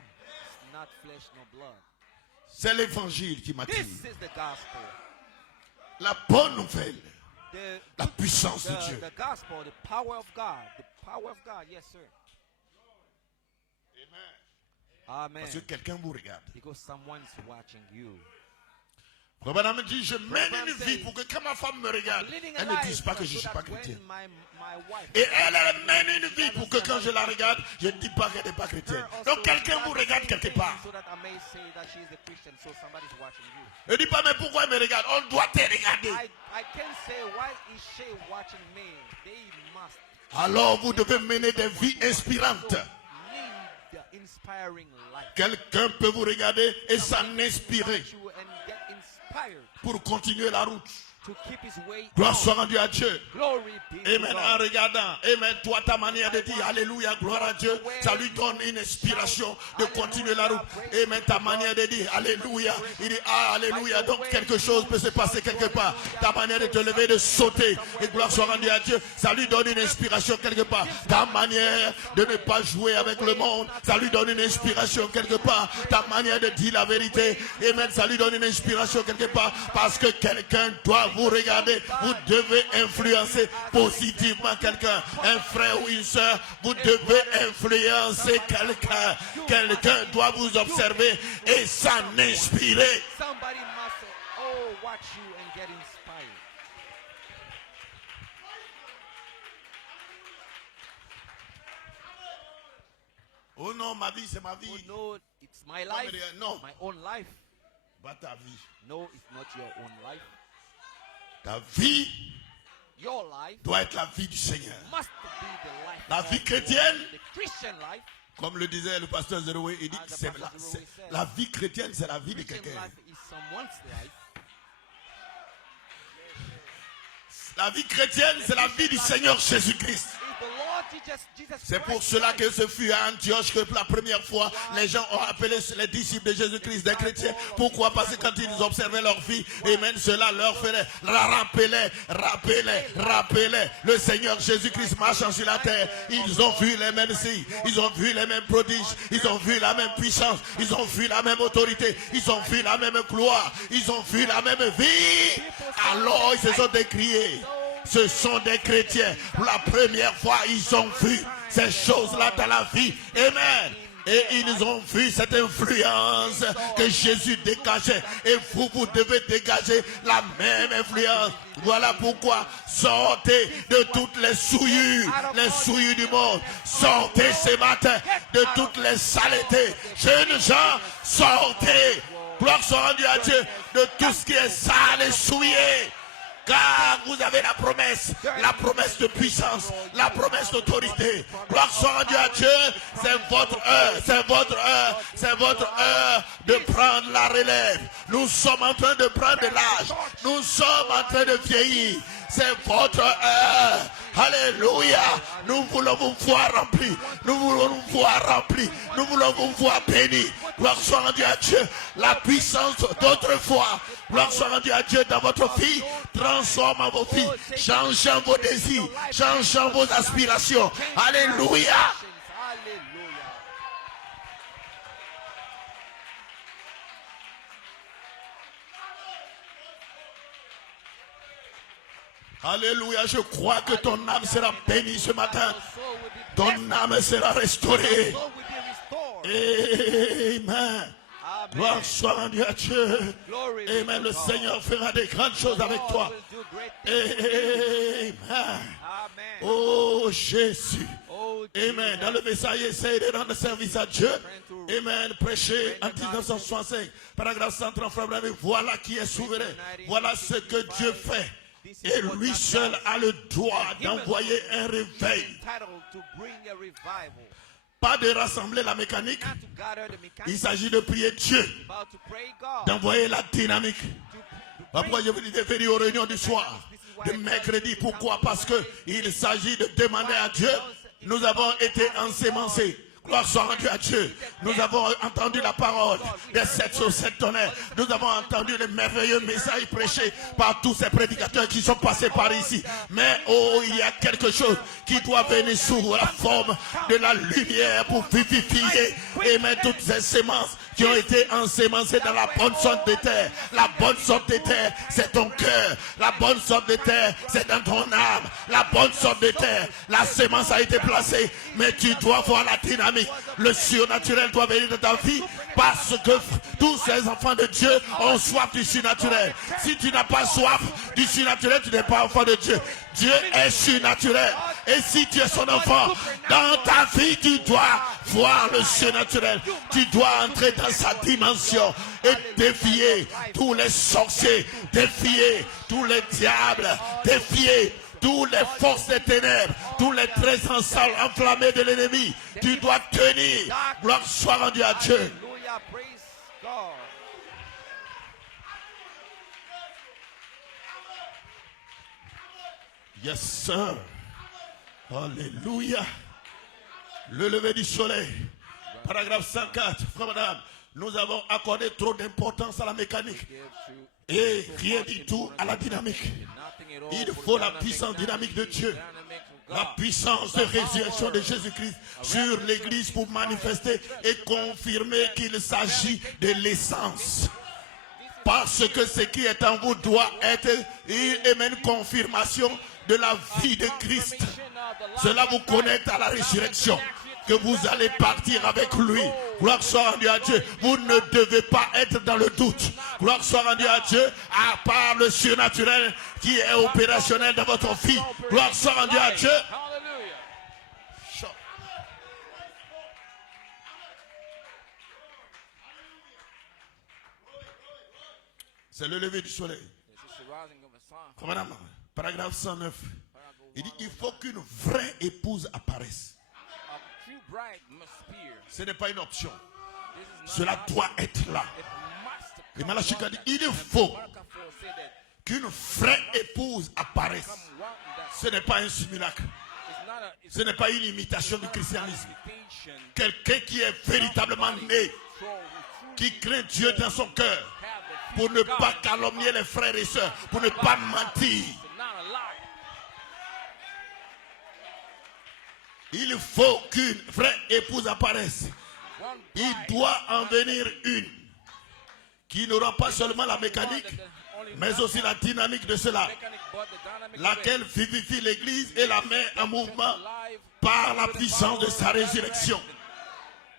C'est l'évangile qui m'attire. La bonne nouvelle. La puissance de Dieu. Amen. Parce que quelqu'un vous regarde. Robert me dit, je mène une vie pour que quand ma femme me regarde, elle ne dise pas que je ne suis pas chrétien. Et elle mène une vie pour que quand je la regarde, je ne dis pas qu'elle n'est pas chrétienne. Donc quelqu'un vous regarde quelque part. Ne dis pas, mais pourquoi elle me regarde? On doit te regarder. Alors vous devez mener des vies inspirantes. Quelqu'un peut vous regarder et s'en inspirer pour continuer la route. to keep his way Gloire out. soit rendue à Dieu. Glory be to Amen. En God. regardant, Amen, toi, ta manière de dire Alléluia, gloire à Dieu, ça lui donne une inspiration de continuer la route. Amen. Ta manière de dire Alléluia, il dit ah, Alléluia. Donc quelque chose peut se passer quelque part. Ta manière de te lever, de sauter, et gloire soit rendue à Dieu, ça lui donne une inspiration quelque part. Ta manière de ne pas jouer avec le monde, ça lui donne une inspiration quelque part. Ta manière de dire la vérité, Amen, ça lui donne une inspiration quelque part. Parce que quelqu'un doit vous regarder, vous devez influencer positivement quelqu'un, un frère ou une soeur, vous devez influencer quelqu'un. Quelqu'un doit vous observer et s'en inspirer. Somebody must say, oh, watch you and get inspired. Oh non, ma vie, c'est ma vie. Oh no, it's my life. Non. My own life. Pas ta vie. No, it's not your own life. Ta vie Your life doit être la vie du Seigneur. must be the life La of vie the chrétienne, Lord. The Christian life. comme le disait le pasteur Zeroué, il dit As the c'est pastor Zeroué said, la vie chrétienne, c'est la vie de Christian quelqu'un. life is someone's life. La vie chrétienne, c'est la vie du Seigneur Jésus-Christ. It's the Lord Jesus C'est pour Christ's cela life. que ce fut à Antioche que pour la première fois, les gens ont appelé les disciples de Jésus-Christ des chrétiens. Pourquoi? Parce que quand ils observaient leur vie, Amen, cela leur ferait rappeler le Seigneur Jésus-Christ marchant sur la terre. Ils ont vu les mêmes signes, ils ont vu les mêmes prodiges, ils ont vu la même puissance, ils ont vu la même autorité, ils ont vu la même gloire, ils ont vu la même vie. Alors ils se sont décriés. Ce sont des chrétiens. Pour la première fois, ils ont vu ces choses-là dans la vie. Amen. Et ils ont vu cette influence que Jésus dégageait. Et vous devez dégager la même influence. Voilà pourquoi sortez de toutes les souillures du monde. Sortez ce matin de toutes les saletés. Jeunes gens, sortez. Gloire soit rendue à Dieu de tout ce qui est sale et souillé. Car vous avez la promesse de puissance, la promesse d'autorité. Gloire soit rendue à Dieu. C'est votre heure de prendre la relève. Nous sommes en train de prendre de l'âge. Nous sommes en train de vieillir. C'est votre heure. Alléluia. Nous voulons vous voir remplis. Nous voulons vous voir remplis. Nous voulons vous voir bénis. Gloire soit rendue à Dieu. La puissance d'autrefois. Gloire soit rendue à Dieu dans votre vie. Transforme vos vies. Changeant vos désirs. Changeant vos aspirations. Alléluia. Hallelujah. Alléluia. Je crois que ton âme sera bénie ce matin. Your soul will be Ton blessed. âme sera restaurée. Your soul will be restored. Amen. Amen. Gloire soit rendue à Dieu. Glory be Amen. to Le God. Seigneur fera des grandes choses avec God toi. will do great things. Amen. Amen. Oh Jésus. Oh, Amen. Dans le message, essaye de rendre service à Dieu. Amen. Prêcher en 1965. Paragraphe 130. Voilà qui est souverain. Voilà ce que Dieu fait. Et lui seul a le droit d'envoyer un réveil. Entitled to bring a revival. Pas de rassembler la mécanique. Not to gather the Il mechanics, s'agit de prier Dieu. but to pray God. D'envoyer la dynamique. To Pourquoi je vous dis de venir aux réunions du soir, de mercredi? Pourquoi? Parce que il s'agit de demander à Dieu. Nous avons été ensémencés. Gloire soit rendue à Dieu. Nous avons entendu la parole des 7 sur 7 tonnerres. Nous avons entendu les merveilleux messages prêchés par tous ces prédicateurs qui sont passés par ici. Mais oh, il y a quelque chose qui doit venir sous la forme de la lumière pour vivifier et mettre toutes ces semences qui ont été ensémencées dans la bonne sorte de terre. La bonne sorte de terre, c'est ton cœur. La bonne sorte de terre, c'est dans ton âme. La bonne sorte de terre, la sémence a été placée. Mais tu dois voir la dynamique. Le surnaturel doit venir dans ta vie. Parce que tous ces enfants de Dieu ont soif du surnaturel. Si tu n'as pas soif du surnaturel, tu n'es pas enfant de Dieu. Dieu est surnaturel. Et si tu es son enfant, dans ta vie, tu dois voir le surnaturel. Tu dois entrer dans sa dimension et défier tous les sorciers, défier tous les diables, défier toutes les forces des ténèbres, tous les traits enflammés de l'ennemi. Tu dois tenir. Gloire soit rendue à Dieu. Hallelujah. Praise God. Yes, sir. Alléluia. Le lever du soleil. Paragraphe 104. Frère, madame, nous avons accordé trop d'importance à la mécanique et rien du tout à la dynamique. Il faut la puissance dynamique de Dieu. La puissance de résurrection de Jésus-Christ sur l'église pour manifester et confirmer qu'il s'agit de l'essence. Parce que ce qui est en vous doit être une confirmation de la vie de Christ. Cela vous connecte à la résurrection. Que vous allez partir avec lui. Gloire soit rendue à Dieu. Vous ne devez pas être dans le doute. Gloire soit rendue à Dieu, à part le surnaturel qui est opérationnel dans votre vie. Gloire soit rendue à Dieu. C'est le lever du soleil. Madame, paragraphe 109. Il dit il faut qu'une vraie épouse apparaisse. Ce n'est pas une option. Cela doit être là. Et Malachika dit il faut qu'une vraie épouse apparaisse. Ce n'est pas un simulacre. Ce n'est pas une imitation du christianisme. Quelqu'un qui est véritablement né, qui craint Dieu dans son cœur, pour ne pas calomnier les frères et sœurs, pour ne pas mentir. Il faut qu'une vraie épouse apparaisse. Il doit en venir une qui n'aura pas seulement la mécanique, mais aussi la dynamique de cela, laquelle vivifie l'église et la met en mouvement par la puissance de sa résurrection.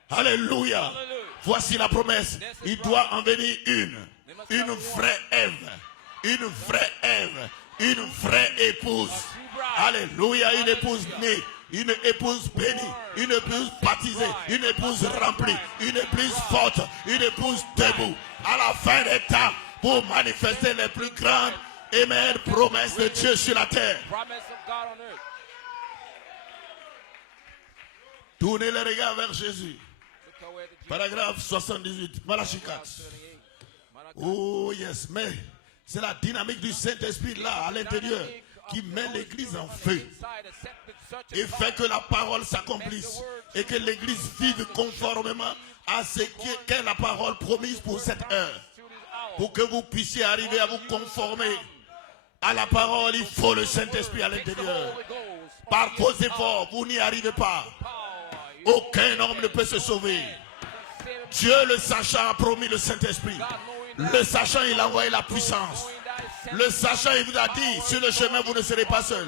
Alléluia. Voici la promesse. Il doit en venir une vraie Ève, une vraie Ève, une vraie épouse. Alléluia, une épouse née. Une épouse bénie, une épouse baptisée, une épouse remplie, une épouse forte, une épouse debout. À la fin des temps, pour manifester les plus grandes et meilleures promesses de Dieu sur la terre. Tournez les regards vers Jésus. Paragraphe 78, Malachie 4. Oh yes, mais c'est la dynamique du Saint-Esprit là, à l'intérieur, qui met l'église en feu et fait que la parole s'accomplisse et que l'église vive conformément à ce qu'est la parole promise pour cette heure. Pour que vous puissiez arriver à vous conformer à la parole, il faut le Saint-Esprit à l'intérieur. Par vos efforts, vous n'y arrivez pas. Aucun homme ne peut se sauver. Dieu, le sachant, a promis le Saint-Esprit. Le sachant, il a envoyé la puissance. Le sachant, il vous a dit, sur le chemin, vous ne serez pas seul.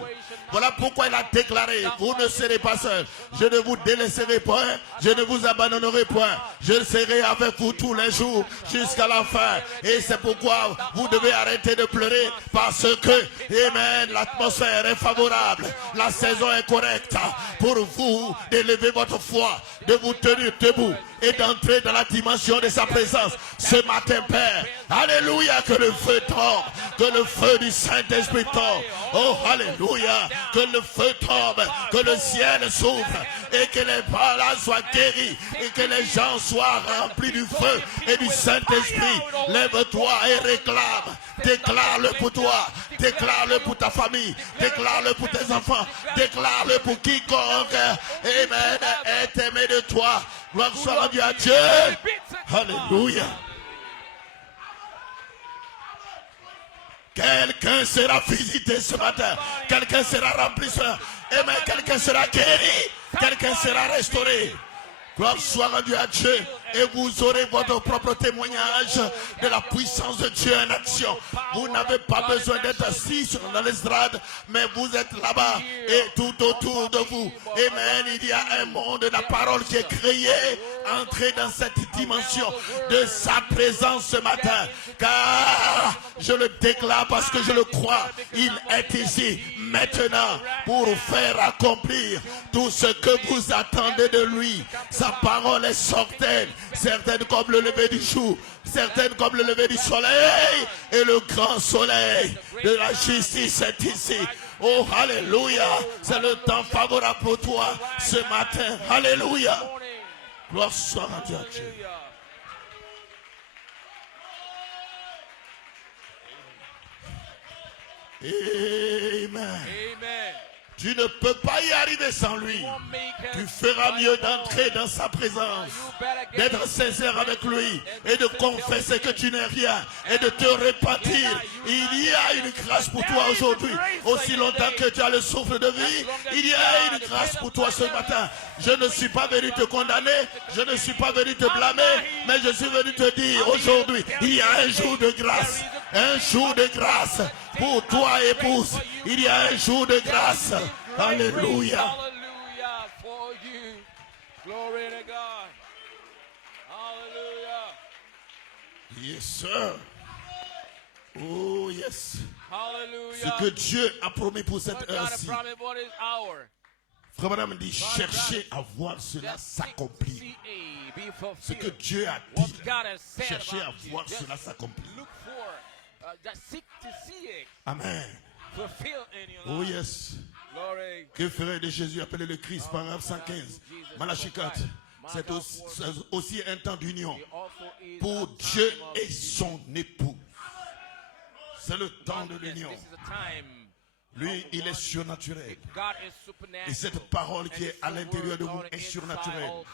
Voilà pourquoi il a déclaré, vous ne serez pas seul. Je ne vous délaisserai point, je ne vous abandonnerai point. Je serai avec vous tous les jours jusqu'à la fin. Et c'est pourquoi vous devez arrêter de pleurer, parce que, amen, l'atmosphère est favorable. La saison est correcte pour vous d'élever votre foi, de vous tenir debout et d'entrer dans la dimension de sa présence. Ce matin, Père, alléluia, que le feu tombe, que le feu du Saint-Esprit tombe. Oh, alléluia, que le feu tombe, que le ciel s'ouvre et que les malades soient guéris et que les gens soient remplis du feu et du Saint-Esprit. Lève-toi et réclame. Déclare-le pour toi, déclare-le pour ta famille, déclare-le pour tes enfants, déclare-le pour quiconque, amen, est aimé de toi. Gloire soit rendue à Dieu. Alléluia. Quelqu'un sera visité ce matin, quelqu'un sera rempli, amen, quelqu'un sera guéri, quelqu'un sera restauré. Gloire soit rendue à Dieu et vous aurez votre propre témoignage de la puissance de Dieu en action. Vous n'avez pas besoin d'être assis dans l'estrade, mais vous êtes là-bas et tout autour de vous. Amen. Il y a un monde de la parole qui est créé. Entrez dans cette dimension de sa présence ce matin. Car je le déclare parce que je le crois. Il est ici maintenant pour faire accomplir tout ce que vous attendez de lui. Sa parole est certaine comme le lever du jour, certaine comme le lever du soleil, et le grand soleil de la justice est ici. Oh, alléluia, c'est le temps favorable pour toi ce matin. Alléluia. Gloire soit à Dieu. Amen. Amen. Tu ne peux pas y arriver sans lui. You won't make it Tu feras on mieux your d'entrer own. dans sa présence, You better get d'être it. sincère avec lui et de confesser que tu n'es rien et de te repentir. Il y a une grâce pour toi aujourd'hui. Aussi longtemps que tu as le souffle de vie, il y a une grâce pour toi ce matin. Je ne suis pas venu te condamner, je ne suis pas venu te blâmer, mais je suis venu te dire aujourd'hui, il y a un jour de grâce. Un jour de grâce pour toi, épouse. Il y a un jour de grâce. Alléluia. Hallelujah for you. Glory to God. Hallelujah. Yes, sir. Oh, yes. Ce Hallelujah. que Dieu a promis pour cette What God has heure-ci. promised for this hour. Frère Branham dit, cherchez à voir cela Just s'accomplir. see be Ce que fulfilled. Dieu a What dit, God has said cherchez à about you. voir Just cela s'accomplir. look for, just seek to see it Amen. fulfilled in your Oh, life. yes. Glory. Que ferait de Jésus appelé le Christ, paragraphe 115, Malachie 4. C'est aussi un temps d'union It also is pour a Dieu time of et son époux. C'est le temps de Yes, l'union. this is a time. Lui, il est surnaturel. God is supernatural. Et cette parole qui And est à this l'intérieur de word vous on the est inside surnaturelle. also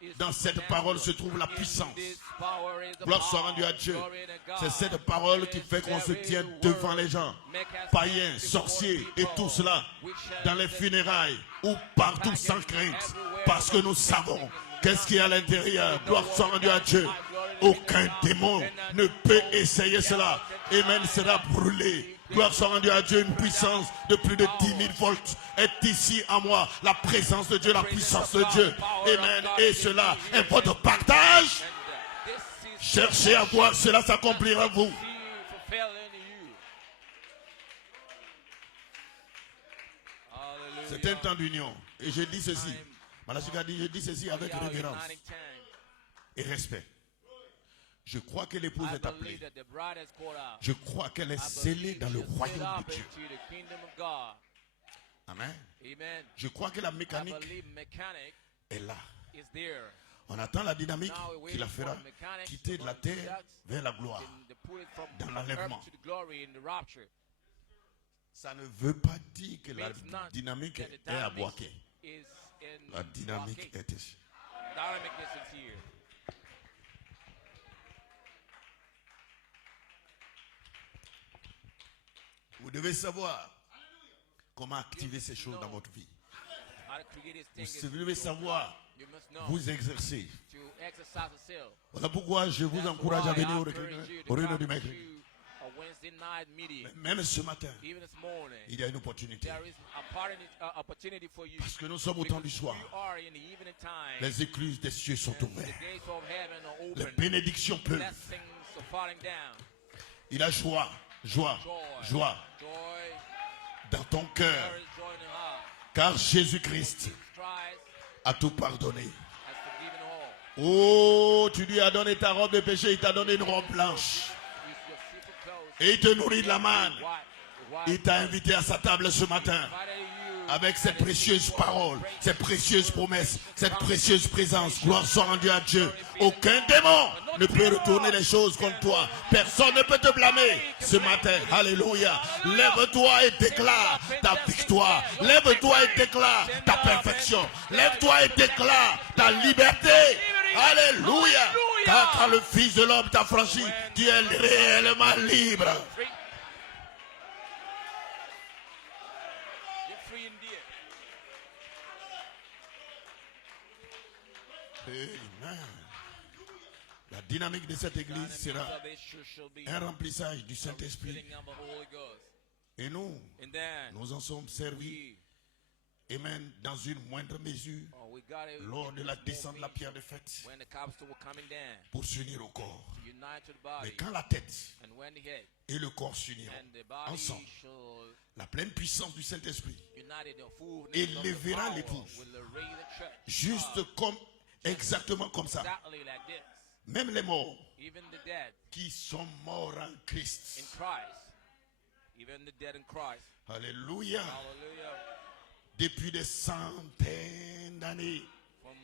is Dans cette supernatural. parole se trouve la In puissance. this power is the Gloire soit power. rendue à Dieu. Glory to God. C'est cette parole qui It fait is qu'on se very tient word devant les gens, make us païens, stand sorciers before et people, tout cela, which dans les funérailles ou partout sans crainte, parce que nous savons qu'est-ce qu'il y a à l'intérieur. Gloire soit rendue à Dieu. Aucun démon ne peut essayer cela. Amen sera brûlé. Gloire soit rendue à Dieu. Une puissance de plus de 10 000 volts est ici en moi. La présence de Dieu, la puissance de Dieu. Amen. Et cela est votre partage. And, this is Cherchez à voir cela s'accomplir en vous. see fulfilled in you. Hallelujah. C'est un temps d'union. Et je dis ceci. Malachie a dit, je dis ceci avec We are révérence uniting time. et respect. Je crois que l'épouse I est appelée. believe that the bride is called out. Je crois qu'elle est I scellée believe dans le she's set royaume up de Dieu. into the kingdom of God. Amen. Amen. Je crois que la I mécanique believe mechanic est là. is there. On attend la dynamique Now we're qui la waiting fera for the mechanics quitter de la to do terre that vers la gloire. and to put it from Dans l'enlèvement. earth to the glory in the rapture. Ça ne veut pas dire que la Means not dynamique that the est à dynamics Boaké. is in La dynamique Boaké. est ici. Dynamic is here. Vous devez savoir comment activer ces choses dans votre vie. How to create this thing is Vous devez savoir you must know vous exercer. to exercise yourself. Voilà pourquoi je vous That's encourage à why I venir encourage you to au réunion come du mercredi. to a Wednesday night meeting. Même ce matin, Even this morning, il y a une opportunité. there is a opportunity for you. Parce que nous sommes au temps du soir. You are in the evening time. Les écluses des cieux sont The ouvertes. gates of heaven are Les open. bénédictions pleuvent. Blessings are falling down. Il a joie, joie, Joy. joie Joy. dans ton cœur. There is joy in the heart. Car Jésus-Christ Jesus Christ a tout pardonné. has forgiven all. Oh, tu lui as donné ta robe de péché, il t'a donné une robe blanche. With your simple clothes, Et il te nourrit de la manne. white, Il t'a invité à sa table ce matin. invited you Avec ces précieuses paroles, ces précieuses promesses, cette précieuse présence. Gloire soit rendue à Dieu. Aucun démon ne peut retourner les choses contre toi. Personne ne peut te blâmer ce matin. Alléluia. Lève-toi et déclare ta victoire. Lève-toi et déclare ta perfection. Lève-toi et déclare ta liberté. Alléluia. Car quand le Fils de l'homme t'a franchi, tu es réellement libre. free. You're free indeed. Amen. La dynamique de cette église sera un remplissage du Saint-Esprit. Filling of the Holy Ghost. Et nous, And then nous en sommes servis, we, amen, dans une moindre mesure, we got it lors de in la this descente de la moment pierre de fête, when the capsules were coming down pour s'unir au corps. to unite to the Mais body, quand la tête and when the head et le corps s'uniront and the body ensemble, shall la pleine puissance du Saint-Esprit united the full élèvera l'épouse. will raise the church juste comme, exactement comme ça. exactly like this. Même les morts Even the dead qui sont morts en in Christ. Christ, even the dead in Christ, Alléluia. hallelujah, Depuis des centaines d'années, from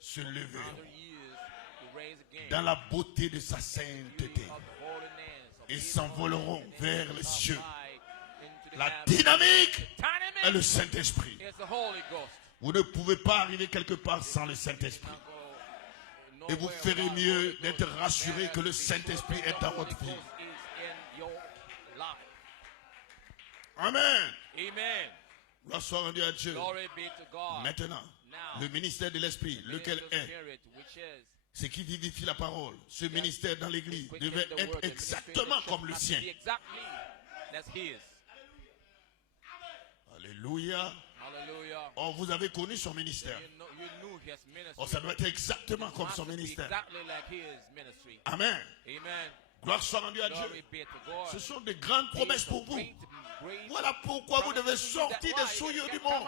se lever 100 years to raise again dans la beauté de sa sainteté of the holiness of et His s'envoleront holiness, vers les cieux. fly into the La heavens. dynamique Dynamic est le Saint-Esprit. It's the Holy Ghost. Vous ne pouvez pas arriver quelque part sans le Saint-Esprit. Et vous ferez mieux d'être rassuré que le Saint-Esprit est dans votre vie. Amen. Amen. Gloire soit rendue à Dieu. Glory be to God. Maintenant, le ministère de l'Esprit, lequel est ce qui vivifie la parole, ce ministère dans l'Église devait être exactement comme le sien. Alléluia. Hallelujah. Oh, vous avez connu son ministère. You knew his ministry. Oh, ça doit être exactement comme son ministère. Exactly like his ministry. Amen. Amen. Gloire soit rendue à Dieu. Glory be to God. Ce sont de grandes promesses pour vous. Voilà pourquoi vous devez sortir des souillures du monde.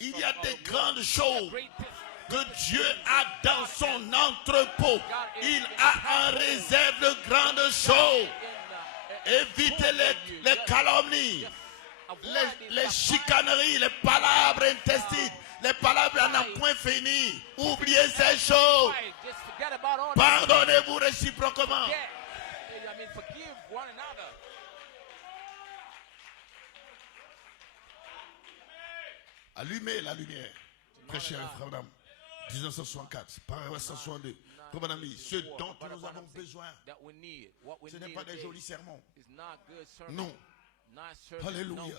Il y a des grandes choses que Dieu a dans son entrepôt. Il a en réserve de grandes choses. Évitez les calomnies, les chicaneries, les palabres intestines, les palabres à n'en point fini. Oubliez ces choses. Pardonnez-vous réciproquement. Allumez la lumière. Très cher frère d'âme. 1964, paragraphe 162. Comme un ami, ce dont nous avons besoin, ce n'est pas des jolis sermons. Non. Alléluia.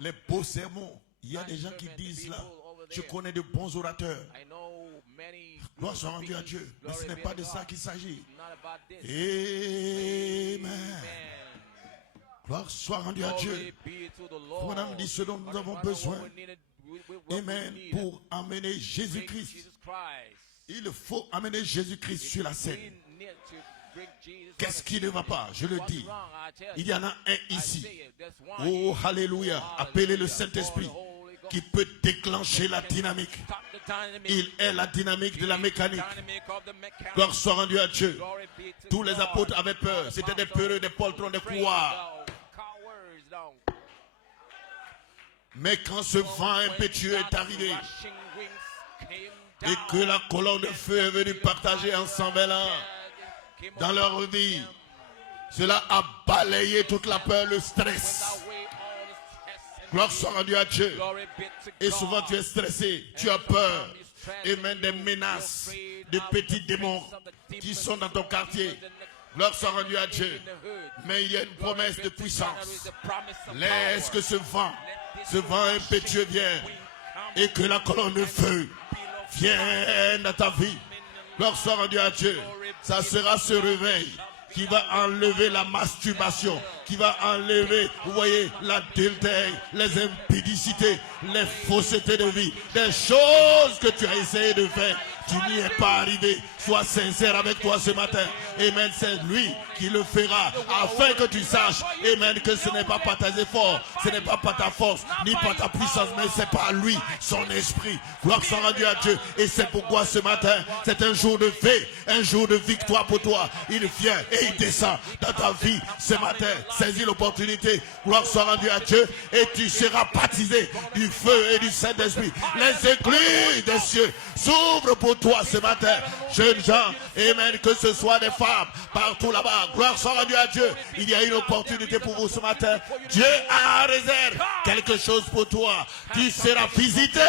Les beaux sermons. Il y a des gens qui disent là, je connais de bons orateurs. Gloire soit rendue à Dieu. Mais ce n'est pas de ça qu'il s'agit. Amen. Gloire soit rendue à Dieu. Mon âme dit ce dont nous avons besoin. Amen. Pour amener Jésus-Christ. Il faut amener Jésus-Christ sur la scène. Qu'est-ce qui ne va pas? Je le dis. Il y en a un ici. Oh, alléluia. Appelez le Saint-Esprit qui peut déclencher la dynamique. Il est la dynamique de la mécanique. Gloire soit rendue à Dieu. Tous les apôtres avaient peur. C'était des peureux, des poltrons, des couards. Mais quand ce vent impétueux est arrivé et que la colonne de feu est venue partager ensemble là, dans leur vie, cela a balayé toute la peur, le stress. Gloire soit rendue à Dieu. Et souvent tu es stressé, tu as peur. Et même des menaces, des petits démons qui sont dans ton quartier. Gloire soit rendue à Dieu. Mais il y a une promesse de puissance. Laisse que ce vent impétueux vienne et que la colonne de feu vienne à ta vie. Gloire soit rendue à Dieu. Ça sera ce réveil qui va enlever la masturbation, qui va enlever, vous voyez, l'adultère, les impudicités, les faussetés de vie, des choses que tu as essayé de faire. Tu n'y es pas arrivé. Sois sincère avec toi ce matin. Amen. C'est lui qui le fera afin que tu saches, amen, que ce n'est pas par tes efforts, ce n'est pas par ta force, ni par ta puissance, mais c'est par lui, son esprit. Gloire soit rendue à Dieu. Et c'est pourquoi ce matin, c'est un jour de paix, un jour de victoire pour toi. Il vient et il descend dans ta vie ce matin. Saisis l'opportunité. Gloire soit rendue à Dieu. Et tu seras baptisé du feu et du Saint-Esprit. Les écluses des cieux s'ouvrent pour toi ce matin. Jeunes gens, amen, que ce soit des femmes, partout là-bas. Gloire soit rendue à Dieu. Il y a une opportunité pour vous ce matin. Dieu a en réserve quelque chose pour toi. Tu seras visité.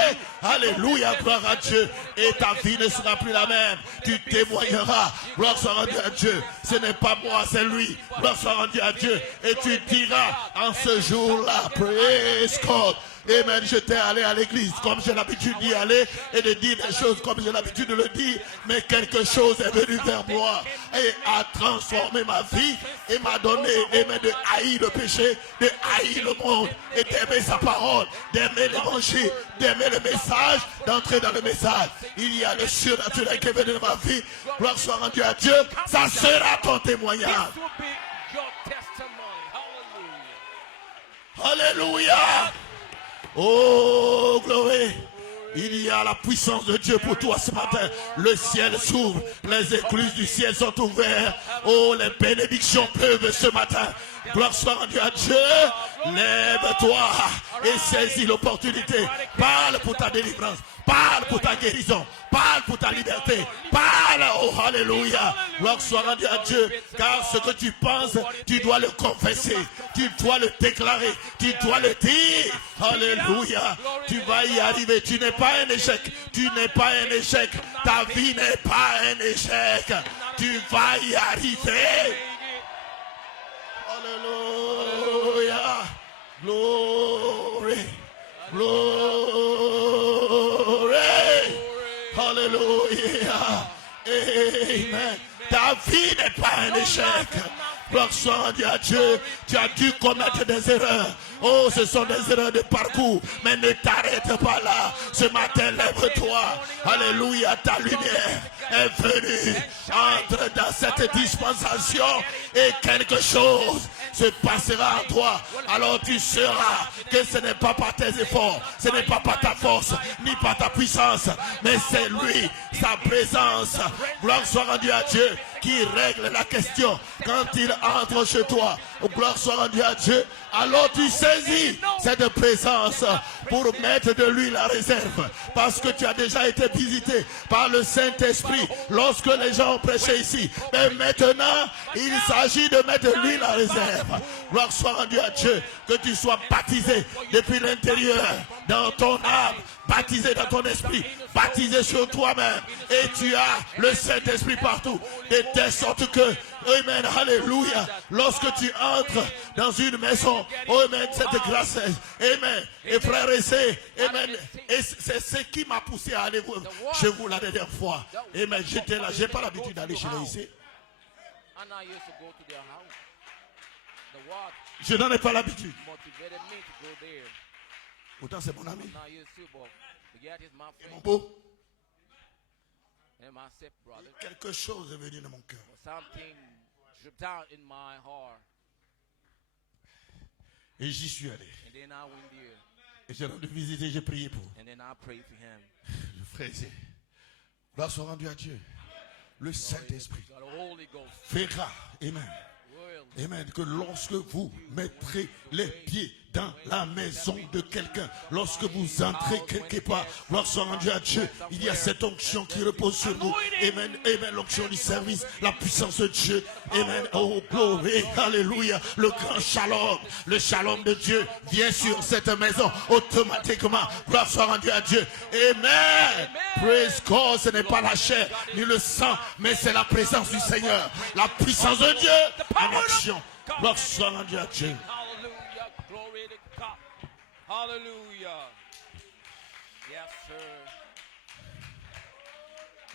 Alléluia, gloire à Dieu. Et ta vie ne sera plus la même. Tu témoigneras. Gloire soit rendue à Dieu. Ce n'est pas moi, c'est lui. Gloire soit rendue à Dieu. Et tu diras en ce jour-là, praise God. Amen, j'étais allé à l'église comme j'ai l'habitude d'y aller et de dire des choses comme j'ai l'habitude de le dire, mais quelque chose est venu vers moi et a transformé ma vie et m'a donné, amen, de haïr le péché, de haïr le monde et d'aimer sa parole, d'aimer l'évangile, d'aimer le message, d'entrer dans le message. Il y a le surnaturel qui est venu dans ma vie. Gloire soit rendue à Dieu. Ça sera ton témoignage. Alléluia. Oh, gloire. Il y a la puissance de Dieu pour toi ce matin. Le ciel s'ouvre. Les écluses du ciel sont ouvertes. Oh, les bénédictions pleuvent ce matin. Gloire soit rendue à Dieu. Lève-toi et saisis l'opportunité. Parle pour ta délivrance. Parle pour ta guérison. Parle pour ta liberté. Parle. Oh, alléluia. Gloire soit rendue à Dieu. Car ce que tu penses, tu dois le confesser. Tu dois le déclarer. Tu dois le dire. Alléluia. Tu vas y arriver. Tu n'es pas un échec. Tu n'es pas un échec. Ta vie n'est pas un échec. Tu vas y arriver. Alléluia. Glory. Glory. Alléluia. Amen. Ta vie n'est pas un échec. Gloire soit rendue à Dieu. Tu as dû commettre des erreurs. Oh, ce sont des erreurs de parcours. Mais ne t'arrête pas là. Ce matin, lève-toi. Alléluia, ta lumière est venue. Entre dans cette dispensation et quelque chose se passera en toi. Alors tu sauras que ce n'est pas par tes efforts, ce n'est pas par ta force, ni par ta puissance, mais c'est lui, sa présence. Gloire soit rendue à Dieu qui règle la question quand il entre chez toi. Gloire soit rendue à Dieu. Alors tu saisis cette présence pour mettre de lui la réserve. Parce que tu as déjà été visité par le Saint-Esprit lorsque les gens ont prêché ici. Mais maintenant, il s'agit de mettre de lui la réserve. Gloire soit rendue à Dieu. Que tu sois baptisé depuis l'intérieur, dans ton âme, baptisé dans ton esprit, baptisé sur toi-même. Et tu as le Saint-Esprit partout. De telle sorte que, amen, alléluia, lorsque tu entres dans une maison, oh, amen, cette grâce, amen, et frères et sœurs, amen, et c'est ce qui m'a poussé à aller chez vous la dernière fois. Amen, j'étais là, j'ai pas l'habitude d'aller chez eux ici. Je n'en ai pas l'habitude. Pourtant c'est mon ami. Et mon beau. Quelque chose est venu dans mon cœur. Et j'y suis allé. Et j'ai rendu visiter, j'ai prié pour. Le frère ici. Gloire soit rendue à Dieu. Le Saint-Esprit fera, amen. Amen. Que lorsque vous mettrez les pieds dans la maison de quelqu'un, lorsque vous entrez quelque part, gloire soit rendue à Dieu, il y a cette onction qui repose sur vous. Amen. Amen. L'onction du service, la puissance de Dieu. Amen. Oh, glory. Alléluia. Le grand shalom, le shalom de Dieu vient sur cette maison automatiquement. Gloire soit rendue à Dieu. Amen. Praise God. Ce n'est pas la chair ni le sang, mais c'est la présence du Seigneur. La puissance de Dieu en action. Gloire soit rendue à Dieu. Hallelujah. Yes, sir.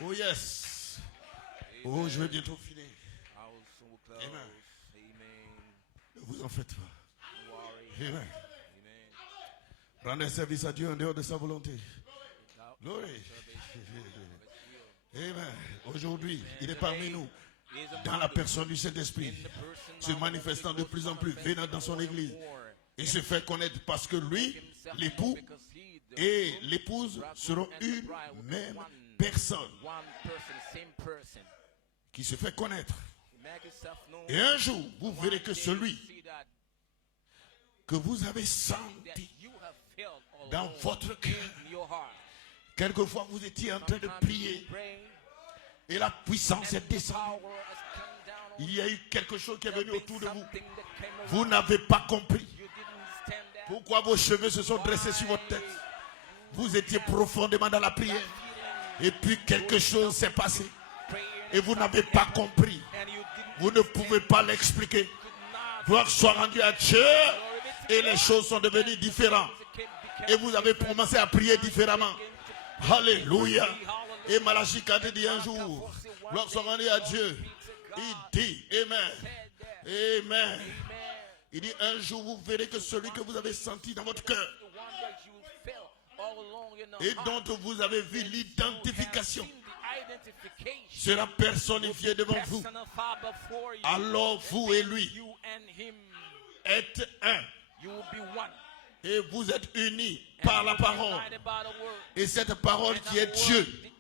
Oh, yes. Oh, je vais bientôt finir. Amen. Ne vous en faites pas. Amen. Rendez service à Dieu en dehors de sa volonté. Glory. Amen. Aujourd'hui, il est parmi nous, dans la personne du Saint-Esprit, se manifestant de plus en plus, venant dans son église. Il se fait connaître parce que lui, l'époux et l'épouse seront une même personne qui se fait connaître. Et un jour, vous verrez que celui que vous avez senti dans votre cœur, quelquefois vous étiez en train de prier et la puissance est descendue. Il y a eu quelque chose qui est venu autour de vous. Vous n'avez pas compris pourquoi vos cheveux se sont dressés sur votre tête. Vous étiez profondément dans la prière. Et puis quelque chose s'est passé. Et vous n'avez pas compris. Vous ne pouvez pas l'expliquer. Gloire soit rendue à Dieu. Et les choses sont devenues différentes. Et vous avez commencé à prier différemment. Alléluia. Et Malachie 4 dit un jour, gloire soit rendue à Dieu. Il dit, Amen. Amen. Il dit, un jour vous verrez que celui que vous avez senti dans votre cœur et dont vous avez vu l'identification sera personnifié devant vous. Alors vous et lui êtes un. Et vous êtes unis par la parole. Et cette parole qui est Dieu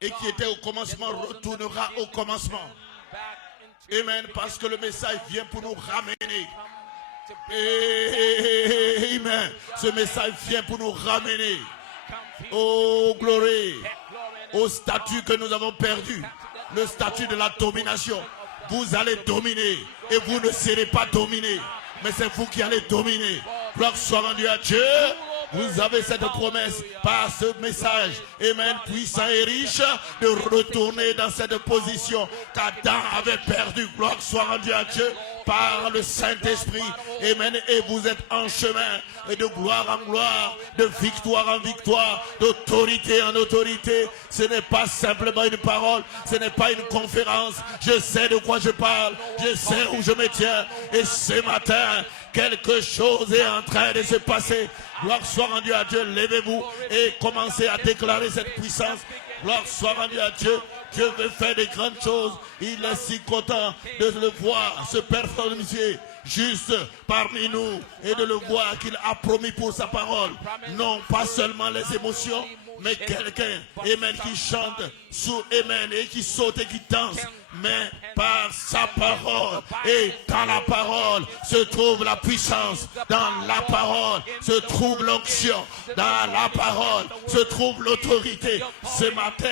et qui était au commencement retournera au commencement. Amen. Parce que le message vient pour nous ramener. Amen. Ce message vient pour nous ramener. Oh, gloire. Au statut que nous avons perdu. Le statut de la domination. Vous allez dominer. Et vous ne serez pas dominé. Mais c'est vous qui allez dominer. Gloire soit rendue à Dieu. Vous avez cette promesse par ce message, amen, puissant et riche, de retourner dans cette position qu'Adam avait perdu. Gloire soit rendue à Dieu par le Saint-Esprit, amen, et vous êtes en chemin, et de gloire en gloire, de victoire en victoire, d'autorité en autorité. Ce n'est pas simplement une parole, ce n'est pas une conférence. Je sais de quoi je parle, je sais où je me tiens, et ce matin, quelque chose est en train de se passer. Gloire soit rendue à Dieu. Levez-vous et commencez à déclarer cette puissance. Gloire soit rendue à Dieu. Dieu veut faire de grandes choses. Il est si content de le voir se personnifier juste parmi nous et de le voir qu'il a promis pour sa parole. Non pas seulement les émotions, mais quelqu'un, amen, qui chante sous amen et qui saute et qui danse, mais par sa parole. Et dans la parole se trouve la puissance. Dans la parole se trouve l'onction. Dans la parole se trouve l'autorité. Ce matin,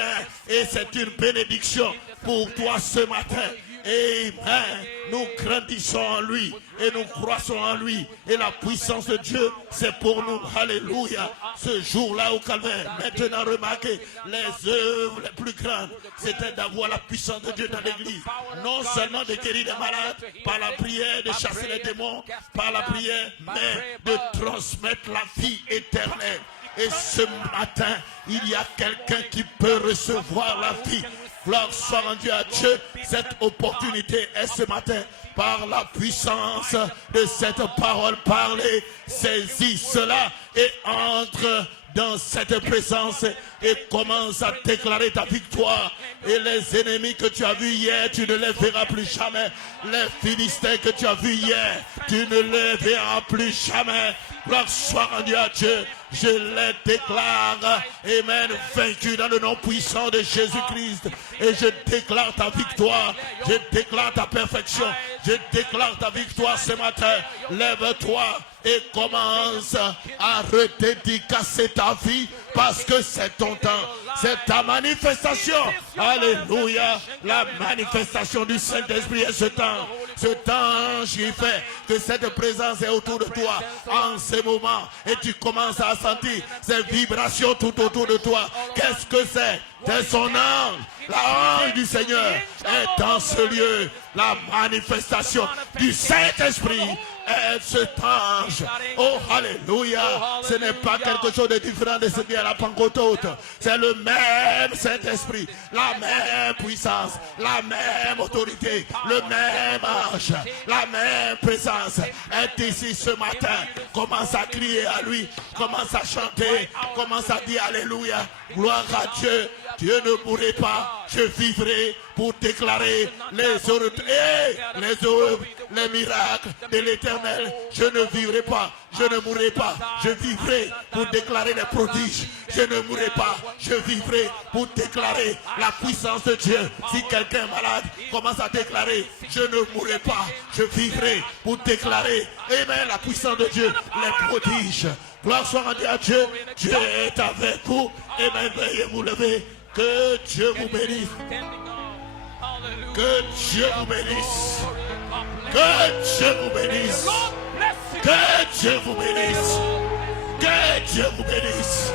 et c'est une bénédiction pour toi ce matin. Amen. Nous grandissons en lui et nous croissons en lui. Et la puissance de Dieu, c'est pour nous. Alléluia. Ce jour-là au Calvaire, maintenant remarquez, les œuvres les plus grandes, c'était d'avoir la puissance de Dieu dans l'église. Non seulement de guérir les malades, par la prière, de chasser les démons, par la prière, mais de transmettre la vie éternelle. Et ce matin, il y a quelqu'un qui peut recevoir la vie. Gloire soit rendue à Dieu. Cette opportunité est ce matin par la puissance de cette parole parlée. Saisis cela et entre dans cette présence et commence à déclarer ta victoire. Et les ennemis que tu as vus hier, tu ne les verras plus jamais. Les Philistins que tu as vus hier, tu ne les verras plus jamais. Gloire soit rendue à Dieu. Je les déclare, amen, vaincu dans le nom puissant de Jésus-Christ. Et je déclare ta victoire. Je déclare ta perfection. Je déclare ta victoire ce matin. Lève-toi et commence à redédicacer ta vie parce que c'est ton temps. C'est ta manifestation. Alléluia. La manifestation du Saint-Esprit est ce temps. Ce temps qui fait que cette présence est autour de toi en ce moment. Et tu commences à sentir ces vibrations tout autour de toi. Qu'est-ce que c'est? C'est son ange. La ange du Seigneur est dans ce lieu. La manifestation du Saint-Esprit est cet ange. Oh, alléluia. Ce n'est pas quelque chose de différent de ce qui est à la Pentecôte. C'est le même Saint-Esprit, la même puissance, la même autorité, le même ange, la même présence est ici ce matin. Commence à crier à lui, commence à chanter, commence à dire alléluia, gloire à Dieu. Dieu ne mourrait pas, je vivrai pour déclarer les œuvres, les miracles de l'Éternel. Je ne vivrai pas, je ne mourrai pas, je vivrai pour déclarer les prodiges. Je ne mourrai pas, je vivrai pour déclarer la puissance de Dieu. Si quelqu'un est malade, commence à déclarer, je ne mourrai pas, je vivrai pour déclarer, amen, la puissance de Dieu, les prodiges. Gloire soit rendue à Dieu, Dieu est avec vous, amen, veuillez vous lever. Que Dieu vous bénisse. Que Dieu vous bénisse. Que Dieu vous bénisse. Que Dieu vous bénisse. Que Dieu vous bénisse.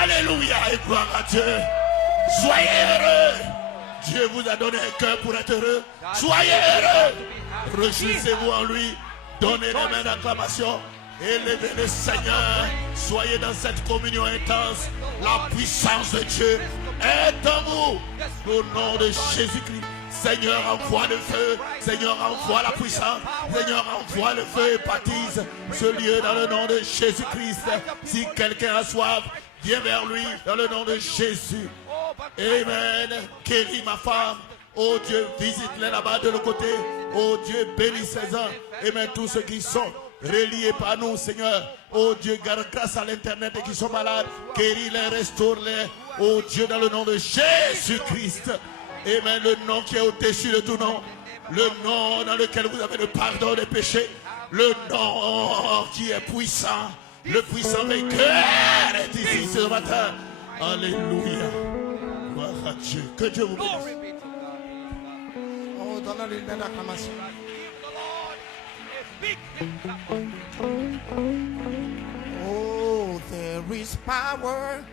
Alléluia et gloire à Dieu. Soyez heureux. Dieu vous a donné un cœur pour être heureux. Soyez heureux. Réjouissez-vous en lui. Donnez les mains d'acclamation. Élevez le Seigneur. Soyez dans cette communion intense. La puissance de Dieu est en vous. Au nom de Jésus-Christ. Seigneur, envoie le feu. Seigneur, envoie la puissance. Seigneur, envoie le feu et baptise ce lieu dans le nom de Jésus-Christ. Si quelqu'un a soif, viens vers lui dans le nom de Jésus. Amen. Guéris ma femme. Oh Dieu, visite-les là-bas de l'autre côté. Oh Dieu, bénis ces hommes. Amen. Tous ceux qui sont reliés par nous, Seigneur. Oh Dieu, garde grâce à l'internet et qui sont malades. Guéris-les, restaure-les. Oh Dieu, dans le nom de Jésus-Christ. Amen. Le nom qui est au-dessus de tout nom. Le nom dans lequel vous avez le pardon des péchés. Le nom qui est puissant. Le puissant vainqueur est ici ce matin. Alléluia. Gloire à Dieu. Que Dieu vous bénisse. Oh, donnez-lui une belle acclamation. Oh, there is power,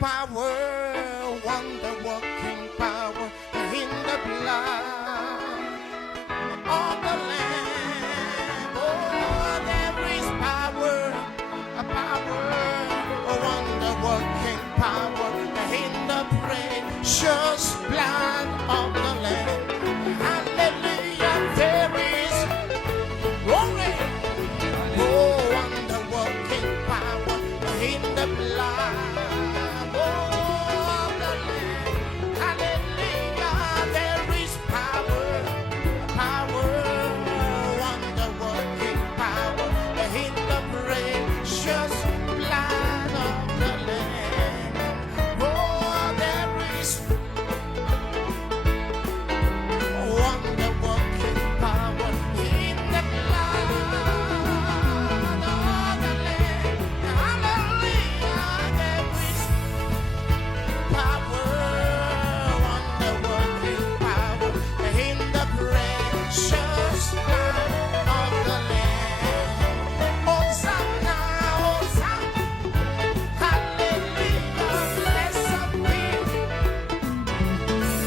power, wonder-working power in the blood of the Lamb. Oh, there is power, a power, a wonder-working power in the precious blood of the Lamb. Hallelujah, there is glory. Oh, wonder-working power in the blood of the Lamb. Hallelujah, there is power, power, wonder-working power in the precious blood of the Lamb. Oh, there is wonder-working power in the blood of the Lamb. Hallelujah, there is power, wonder-working power in the precious blood of the Lamb. Hosanna, Hosanna, hallelujah,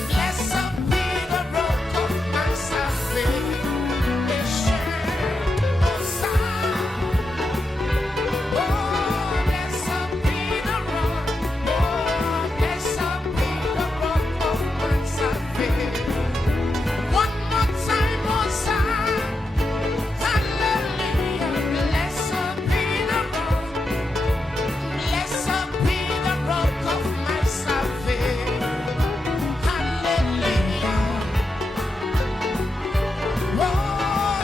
blessed be the rock of my salvation. Hosanna, oh, blessed be the rock, oh, blessed be the rock of my salvation. One more time, Hosanna, hallelujah, blessed be the rock, blessed be the rock of my salvation. Hallelujah. Oh,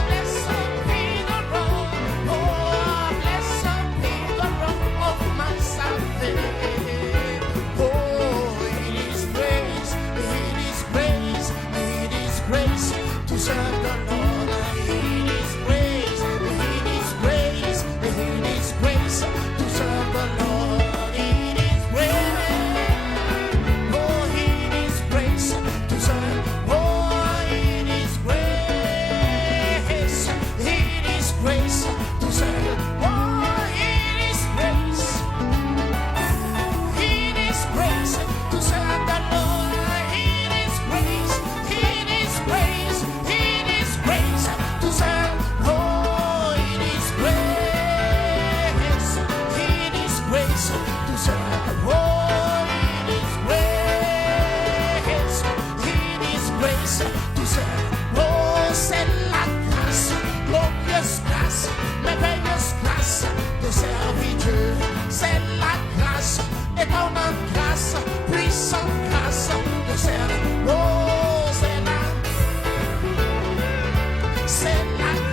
blessed be the rock. Oh, blessed be the rock of my salvation. Oh, it is grace, it is grace, it is grace to serve the Lord. It is grace, it is grace, it is grace to serve the Lord. It is grace. Oh, it is grace to serve. Oh, it is grace. It is grace to serve. Oh, it is grace. It is grace to serve the Lord. It is grace. It is grace. It is grace to serve. Oh, it is grace. It is grace to serve. Oh, it is grace. It is grace to serve. Oh, c'est la grâce, glorieuse grâce, merveilleuse grâce de servir Dieu. C'est la grâce, étonnante grâce, puissante grâce de servir. Oh, c'est la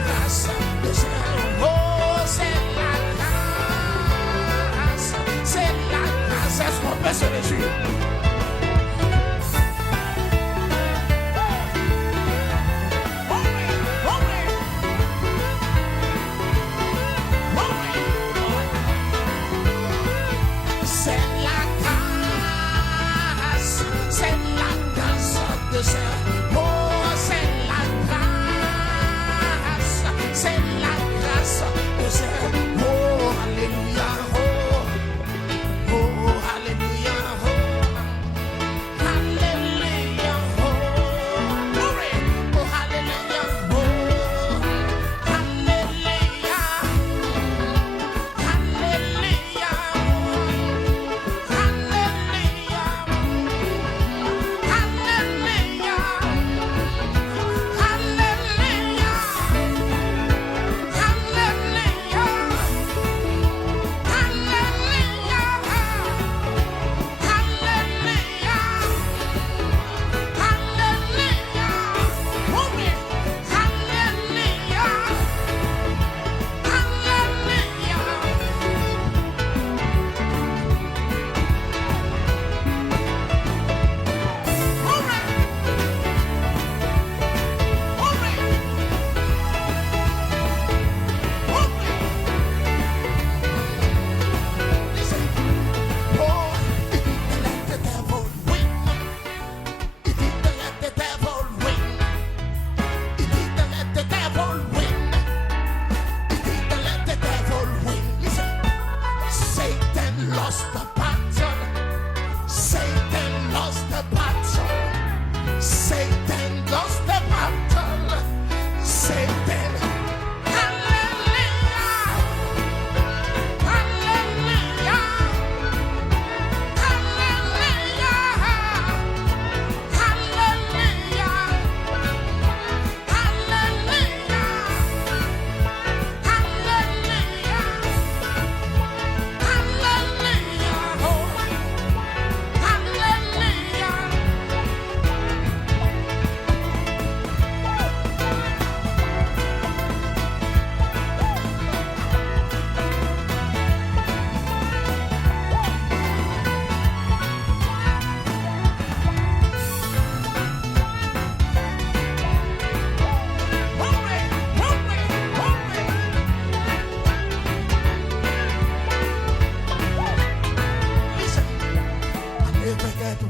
grâce de servir. Oh, c'est la grâce, c'est la grâce. Est-ce qu'on peut se réjouir? C'est la grâce de servir. Oh, c'est la grâce de servir. Oh, alléluia. Oh, oh, alléluia. Oh, alléluia. Oh, glory. Oh, alléluia. Oh, alléluia. Alléluia. Hallelujah. lost the battle. Satan lost the battle. Satan lost the battle. Satan. Hallelujah. Hallelujah. Hallelujah. Hallelujah. Hallelujah.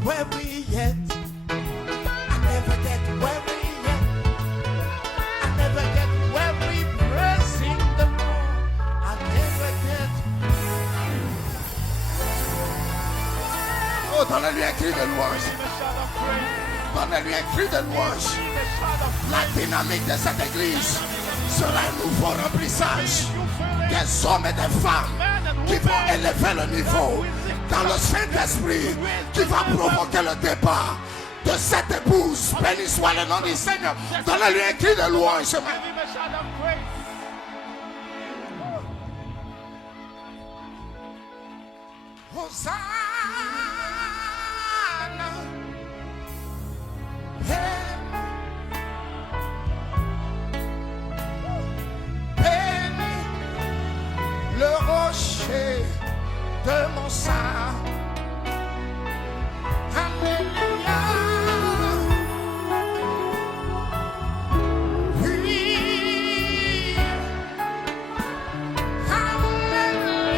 Weary yet. I never get weary yet. I never get weary praising the Lord. I never get. Oh, donnez-lui un cri de louange. Donnez-lui un cri de louange. La dynamique de cette église sera un nouveau remplissage. Des hommes et des femmes qui vont élever le niveau dans le Saint-Esprit, qui va provoquer le départ de cette épouse. Béni soit le nom du Seigneur. Donnez-lui un cri de louange. Hosanna. Béni le rocher de mon sang. Alléluia. Oui. Alléluia.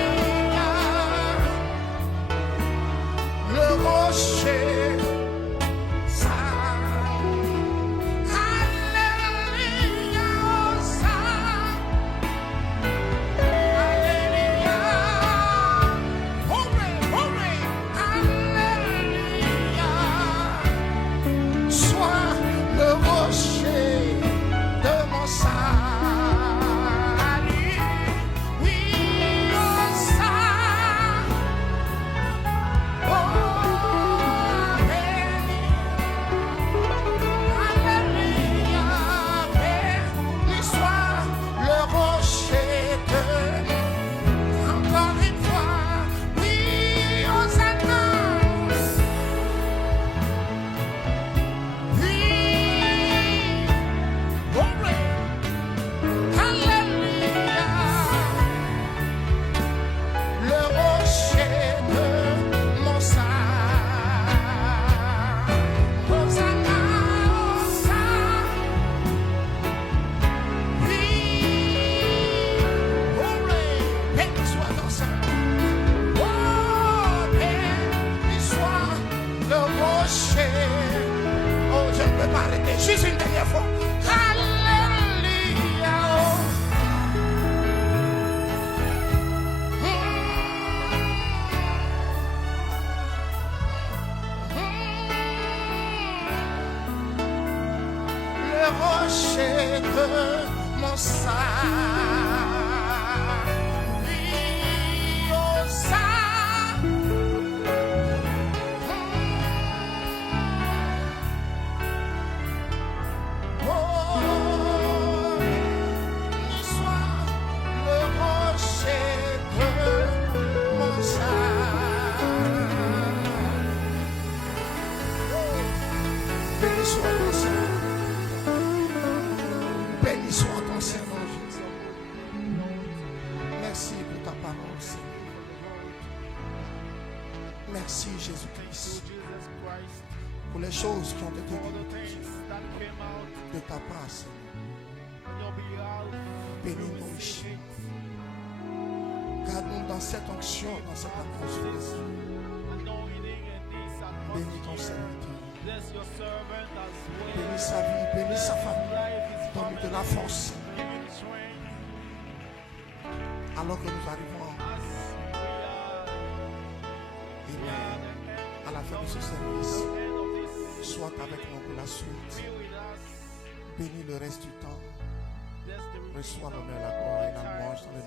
Le rocher saint. Alléluia. Saint. Alléluia. Sois le rocher de mon salut. Oui, oh saint. Oh, béni. Alléluia. Béni soit le rocher de. Encore une fois. Oui, oh Satan. Oui. Glory. Alléluia. Le rocher de mon salut. Hosanna, Hosanna. Oui. Glory. Béni soit ton Saint. Oh, béni soit le rocher. Oh, je ne peux pas arrêter. Juste une dernière fois. Alléluia. Le rocher de mon salut. Oui, oh, saint. Oh, béni soit le rocher de mon salut. Béni soit ton Saint. Béni soit ton Seigneur Jésus. Merci pour ta parole, Seigneur. Merci Jésus-Christ pour les choses qui ont été dites de ta part, Seigneur. Bénis-nous ici. Garde-nous dans cette onction, dans cette atmosphère. Bénis ton serviteur. Bénis sa vie, bénis sa famille. Donne-lui de la force. Alors que nous arrivons Amen. À la fin de ce service, sois avec nous pour la suite. Bénis le reste du temps. Reçois l'honneur, la gloire et la louange dans le nom